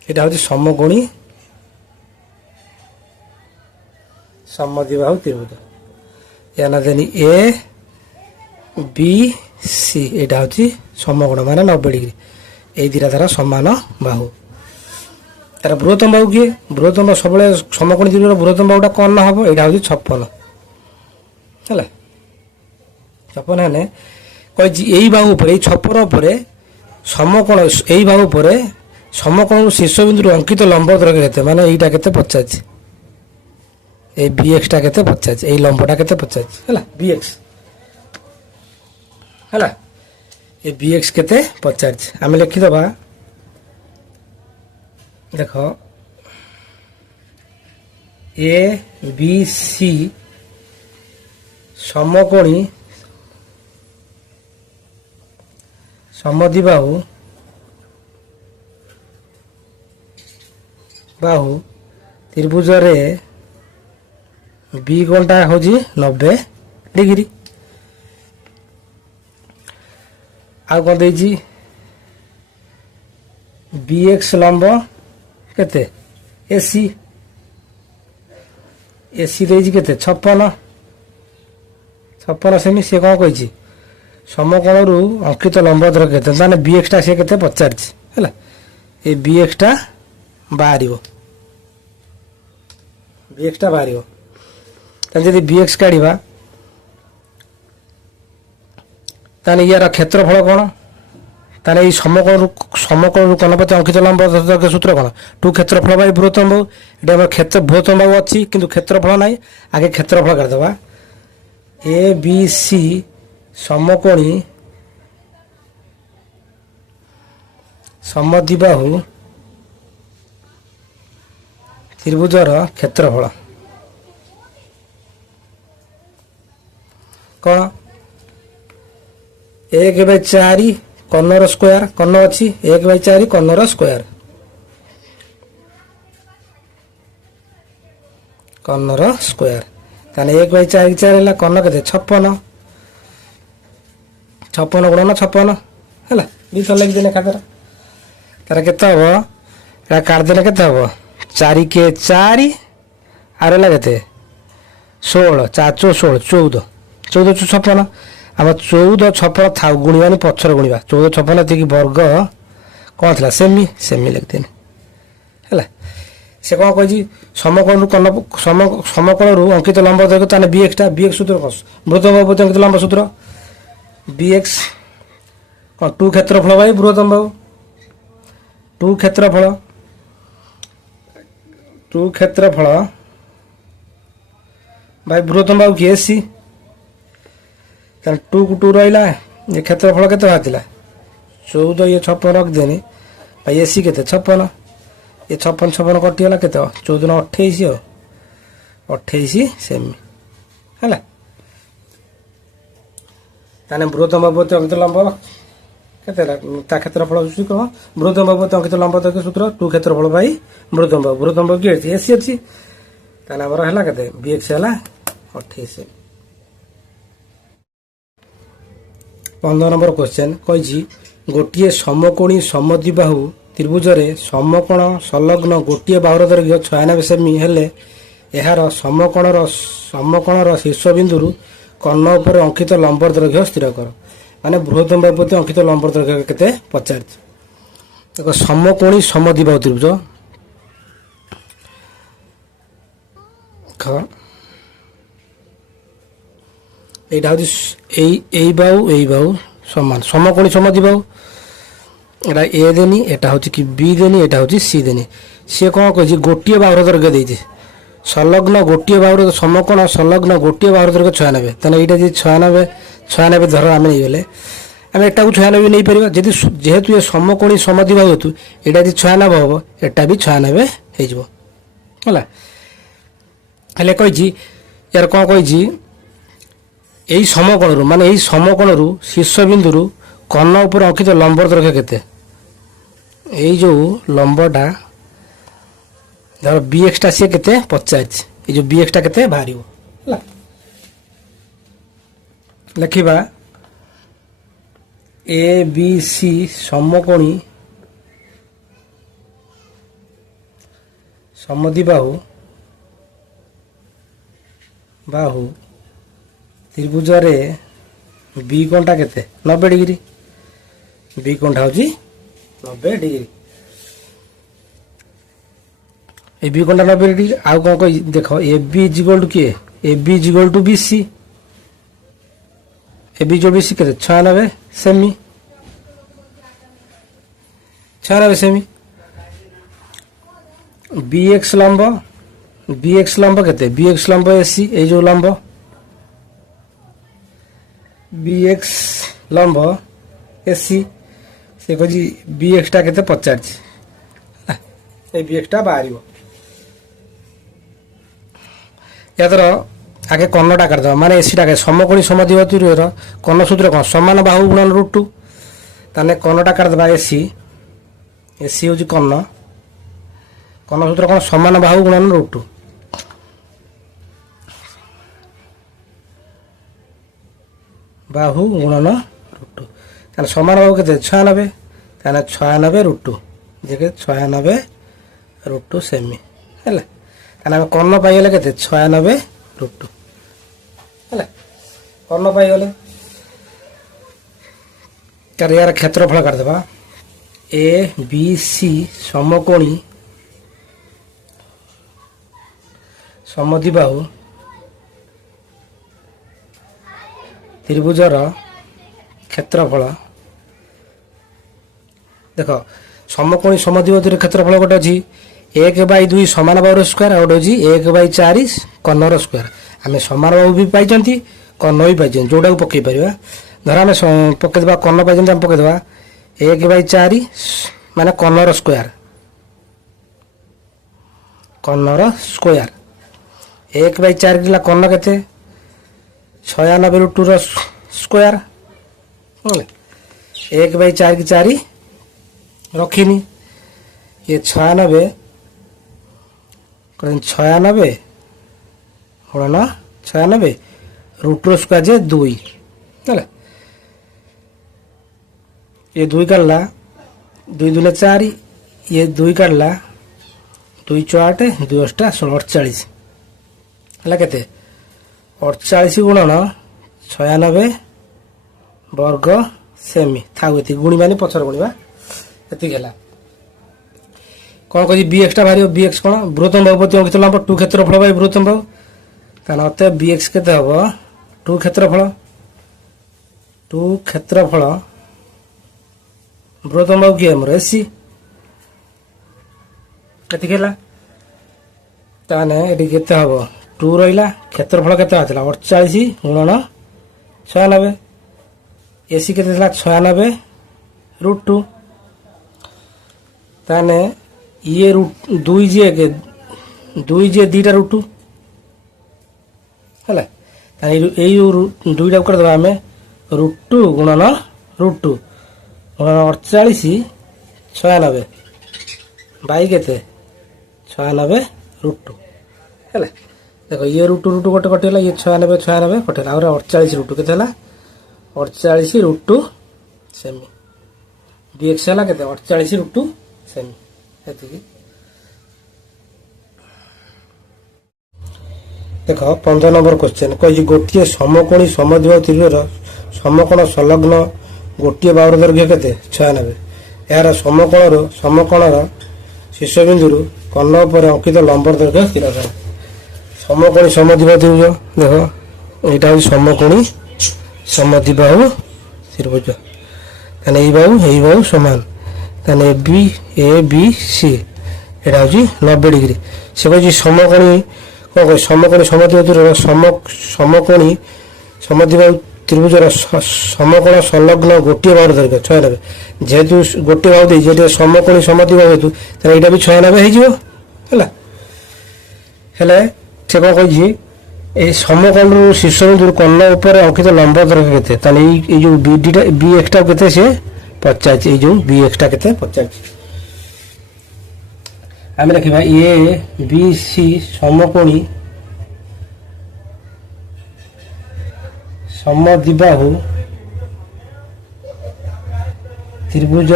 এটা হচ্ছে সমকোণী সমদ্বিবাহু ত্রিভুজ এর না জানি এ বি সি এটা হচ্ছে সমকোণ মানে 90 ডিগ্রি এই দুটা দ্বারা সমান বাহু তার বৃহত্তম বাহু কি বৃহত্তম সবলে সমকোণী ত্রিভুজের বৃহত্তম বাহুটা কোন না হবে এটা হচ্ছে 56 হলা 56 মানে কইছি এই বাহু উপরে এই 56 উপরে সমকোণ এই বাহু উপরে সমকোণ শীর্ষবিন্দুর অঙ্কিত লম্ব দৈর্ঘ্য কেতে মানে এইটা কেতে 50 এই বিএক্স টা কেতে 50 এই লম্বটা কেতে 50 হলা বিএক্স হলা এই বিএক্স কেতে 50 আমি লিখি দেবা দেখো এ বি সি সমকোণী সমদ্বিবাহু বাহু ত্রিভুজরে বি কোণটা হচ্ছে 90 ডিগ্রি ଆଉ କ'ଣ ଦେଇଛି ବିଏକ୍ସ ଲମ୍ବ କେତେ ଏସି ଏସି ଦେଇଛି କେତେ 56 ସେମି ସେ କ'ଣ କହିଛି ସମକୋଣରୁ ଅଙ୍କିତ ଲମ୍ବ ଦୈର୍ଘ୍ୟ କେତେ ମାନେ ବିଏକ୍ସଟା ସେ କେତେ ପଚାରିଛି ହେଲା ଏ ବିଏକ୍ସଟା ବାହାରିବ ବିଏକ୍ସଟା ବାହାରିବ ତାହେଲେ ଯଦି ବିଏକ୍ସ କାଢ଼ିବା ତାହେଲେ ୟାର କ୍ଷେତ୍ରଫଳ କ'ଣ ତାହେଲେ ଏଇ ସମକୋଣରୁ କୋଣପତି ଅଙ୍କିତ ଲମ୍ବ ଦୈର୍ଘ୍ୟ ସୂତ୍ର କ'ଣ ଟୁ କ୍ଷେତ୍ରଫଳ ବାଇ ବୃହତ୍ତମ ବାହୁ ଏଠି ଆମର ବୃହତ୍ତମ ବାହୁ ଅଛି କିନ୍ତୁ କ୍ଷେତ୍ରଫଳ ନାହିଁ ଆଗେ କ୍ଷେତ୍ରଫଳ କାଢ଼ିଦେବା ଏ ବି ସି ସମକୋଣୀ ସମଦ୍ୱିବାହୁ ତ୍ରିଭୁଜର କ୍ଷେତ୍ରଫଳ କ'ଣ 1/4 କର୍ଣ୍ଣର ସ୍କୋୟାର କର୍ଣ୍ଣ ଅଛି 1/4 କର୍ଣ୍ଣର ସ୍କୋୟାର କର୍ଣ୍ଣର ସ୍କୋୟାର ତାହେଲେ 1/4 4 ହେଲା କର୍ଣ୍ଣ କେତେ 56 ଗୁଣନ 56 ହେଲା ଦୁଇଥର ଲେଖିଦେଲେ ଖାତାରେ ତାର କେତେ ହବ ଏଟା କାଟିଦେଲେ କେତେ ହବ चारि के चारि आर केते 16 4 चौ 16 14 14 चौ 56 आम 14 56 था गुणवानी पछर गुणवा 14 56 एति वर्ग कौन था सेमी सेमी लिखते है से कौन कही समकोण समकोण अंकित लंब देखो ताने बीएक्स सूत्र कौन बृहत्तम बाहु अंकित लंब सूत्र बीएक्स कौन 2 क्षेत्रफल भाई बृहत्तम बाहु 2 क्षेत्रफल भाई बृहत्तम बाहु किए सी 2 को 2 रहा ये क्षेत्रफल के बाहर 14 ये 56 रखदेनि भाई एसी के 56 ये 56 कटिगला के 14 28 28 सेमी है ताने बृहत्तम बाहु अंकित लंब के क्षेत्रफल कौन बृहत्तम बाहु अंकित लंब तक सूत्र 2 क्षेत्रफल भाई बृहत्तम बाहु किए एसी अच्छी ताने आमर है के बीएक्स है 28 15 नंबर क्वेश्चन कही गोटे समकोणी समद्विबाहु त्रिभुजरे समकोण संलग्न गोटे बाहुर दैर्घ्य 96 सेमी हेले यार समकोणर शीर्षबिंदु कर्ण उपर अंकित लंबर दैर्घ्य स्थिर कर माने बृहत्तम बाहु प्रति अंकित लंबर दैर्घ्य केते पचार देखो समकोणी समद्विबाहु त्रिभुज एटा हूँ बाहु समान समकोणी समद्विबाहु एटा ए देनी एटा हूँ कि बी देनी एटा हूँ सी देनी सी कौन कही गोटे बाहुर दैर्घ्य देती संलग्न गोटे बाहुर समकोण संलग्न गोटे बाहुर दैर्घ्य 96 तेना यहाँ 96 धर आम नहीं गले आम एटा को 96 नहीं पार जेहेतु ये समकोणी समद्विबाहु हेतु यहाँ 96 हम एटा भी 96 होगा कही यार कौन कही यही समकोण माने यही समकोण शीर्ष बिंदु कर्ण उपर अंकित लंबर दैर्घ्य केते यही जो लंबटा धर बीएक्स टा सी केते 50 ये जो बीएक्स टा केते बाहर लिखा ए बी सी समकोणी समद्विबाहु बाहु त्रिभुज रे बी कोणटा केते 90 डिग्री बी कोणटा होची 90 डिग्री ए बी कोणटा 90 डिग्री आउ कोन कहि देखो A B is equal to के A B is equal to BC A B जो बीसी केते 96 सेमी 96 सेमी बीएक्स लंब केते बीएक्स लंब एसी ए जो लंब बीएक्स लंब एसी से कही बीएक्स टा केते 50 ए बीएक्स टा बाहर यादर आगे कर्णटा करदे माने एसी टा समकोणी समद्विबाहु कर्ण सूत्र कौन समान बाहु गुणन √2 ताने कर्णटा करदे एसी एसी हूँ कर्ण सूत्र कौन समान बाहु गुणन √2 बाहु गुणन √2 समान बाहु के 96 96 √2 देखे 96 √2 सेमी है कर्ण पाइगले के 96 √2 है कर्ण पाइगले यार क्षेत्रफल करदे ए बी सी समकोणी समद्विबाहु त्रिभुजर क्षेत्रफल देख समकोणी समद्विबाहु क्षेत्रफल गोटे अच्छी 1/2 समान बाहुर स्क्वायर और गोटे अच्छी 1/4 कर्णर स्क्वायर आम समान बाहु भी पाई कर्ण भी पाई जोटा को पकई पार धर आम पकईदे कर्ण पाई आम पकईदे 1/4 माने कर्णर स्क्वायर 1/4 किला कर्ण केते 96 √2 स्क्वायर 1/4 की 4 रखीनी ये 96 96 गुणन 96 √2 स्क्वायर जे 2 है ये 2 काटला 2 दूने 4 ये 2 काटला 2 × 8 2 × 8 16 48 ହେଲା କେତେ 48 ଗୁଣନ 96 ବର୍ଗ ସେମି ଥାଉ ଏତିକି ଗୁଣିବାନି ପଛରେ ଗୁଣିବା ଏତିକି ହେଲା କ'ଣ କହିଛି bx ଟା ବାହାରିବ bx କ'ଣ ବୃହତ୍ତମ ବାହୁ ପ୍ରତି ଅଙ୍କିତ ଲମ୍ବ 2 କ୍ଷେତ୍ରଫଳ ବାଇ ବୃହତ୍ତମ ବାହୁ ତାହେଲେ ଅତএବ bx କେତେ ହେବ 2 କ୍ଷେତ୍ରଫଳ ବୃହତ୍ତମ ବାହୁ କିଏ ଆମର AC ଏତିକି ହେଲା ତାହେଲେ ଏଠି କେତେ ହେବ 2 ରହିଲା କ୍ଷେତ୍ରଫଳ କେତେ ଆସିଲା 48 ଗୁଣନ 96 AC କେତେ ଥିଲା 96 √2 ତାହେଲେ ये 2 जे दीटा √2 है दुईटा करदे आम √2 गुणन √2 गुणन 48 96 बाई केते 96 √2 है देख ये √2 गोटे कटिगला ये 96 कटिगला और 48 √2 केते 48 √2 सेमी bx है केते 48 √2 सेमी देख 15 नंबर क्वेश्चन कही गोटे समकोणी समद्विबाहु त्रिभुजर समकोण संलग्न गोटे बाहुर दैर्घ्य केते 96 यार समकोणर शीर्षबिंदु कर्ण पर अंकित लंबर दैर्घ्य स्थिर कर समकोणी समद्विबाहु त्रिभुज देख यहाँ हूँ समकोणी समद्विबाहु त्रिभुज कहने बाहु समान ताने ए बी सी एटा हूँ 90 डिग्री से कह समकोणी कौन कह समकोणी समकोणी समद्विबाहु त्रिभुजर समकोण संलग्न गोटे बाहुर दैर्घ्य 96 जेहेतु गोटे बाहु दे समकोणी समद्विबाहु हेतु यहाँ भी 96 होगा से कौन कही समकोण शीर्षबिंदु कर्ण उपर अंकित लंब दैर्घ्य के जो बी एक्सटा के पचार जो बी एक्सटा के पचार आम लिखा ए बी सी समकोणी समद्विबाहु त्रिभुज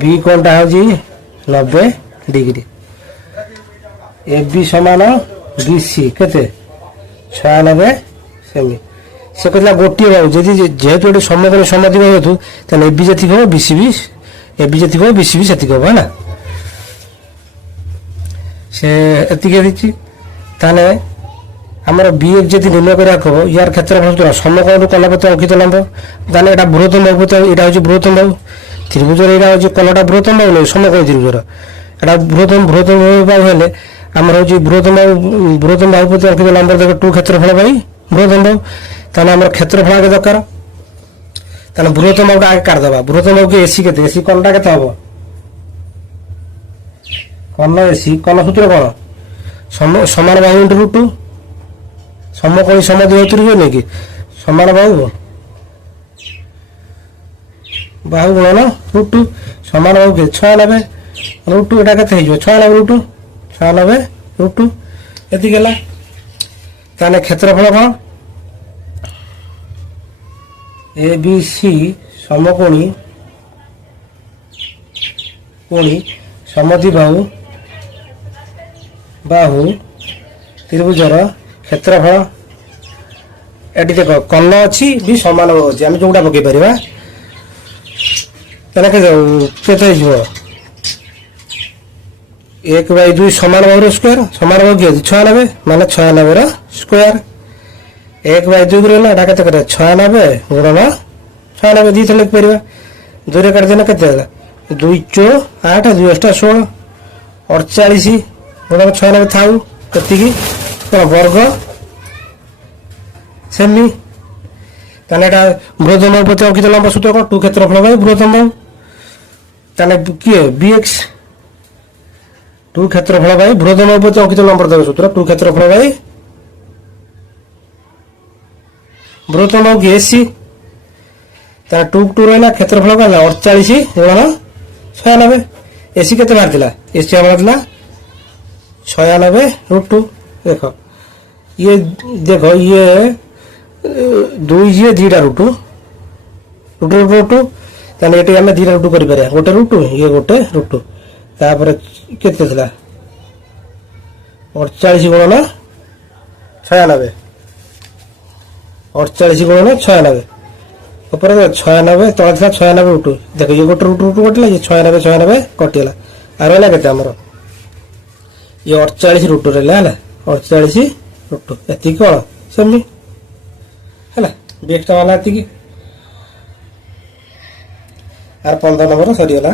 बी कौनटा हूँ 90 डिग्री ए बी समान बी सी के 96 सेमी से कहला गोटे बाहु जदि जेहेतु गोटे समकोणी समद्विबाहु हेतु ए बी जी हम बी सी भी ए बी जी हम बी सी भी से हम है से आमर बी एफ जब निर्णय करा यार क्षेत्रफल समकोण कलपति अंकित लंब ताने यहाँ बृहत्तम बाहु यहाँ हूँ बृहत्तम बाहु त्रिभुजर यहाँ हूँ कलटा बृहत्तम बाहु नहीं समकोणी त्रिभुजर यहाँ बृहत्तम बाहु हेले आमर हूँ बृहत्तम बाहु प्रति अंकित लंब देख 2 क्षेत्रफल बाई बृहत्तम बाहु ताने आमर क्षेत्रफल आगे दरकार ताने बृहत्तम बाहुटा आगे काटिदेवा बृहत्तम बाहु की एसी के एसी कलटा के हम कर्ण एसी कर्ण सूत्र कौन समान बाहु × √2 समकोणी समद्विबाहु त्रिभुज नहीं कि समान बाहु गुणन √2 समान बाहु के 96 √2 एटा के 96 √2 एति गेला ताने क्षेत्रफल कौन ए बी सी समकोणी समद्विबाहु त्रिभुजर क्षेत्रफल ये देख कर्ण अच्छी भी समान अच्छी आम जोटा पकई पार केते 1/2 समान बाहु स्क्वायर समान बाहु किए 96 माने 96 स्क्वायर 1/2 रहा एटा के 96 गुणन 96 दी लिख पार दूर काट देना के 2 × 8 2 × 16 48 गुणन 96 था वर्ग सेमी ताने बृहत्तम बाहु प्रति अंकित लंब सूत्र कौन 2 क्षेत्रफल बाई बृहत्तम बाहु ताने किए bx 2 क्षेत्रफल बाई बृहत्तम बाहु प्रति अंकित लंब सूत्र 2 क्षेत्रफल बाई बृहत्तम बाहु की एसी ताने 2 रहा क्षेत्रफल का 48 गुणन 96 एसी के बाहर एसी बाहर 96 √2 देखो ये 2 ये दीटा √2 ताने ये आम 2टा √2 कर गोटे √2 ये गोटे √2 तापर केते थिला 48 गुणन 96 48 गुणन 96 ऊपर 96 तले था 96 रूट देख ये गोटे रूट रूट कटला ये 96 कटिगला आर रहा के ये 48 रूट रहा है 48 रूट एति कौन सेमी है बेक्सटा वाला एति आर 15 नंबर सरीगला।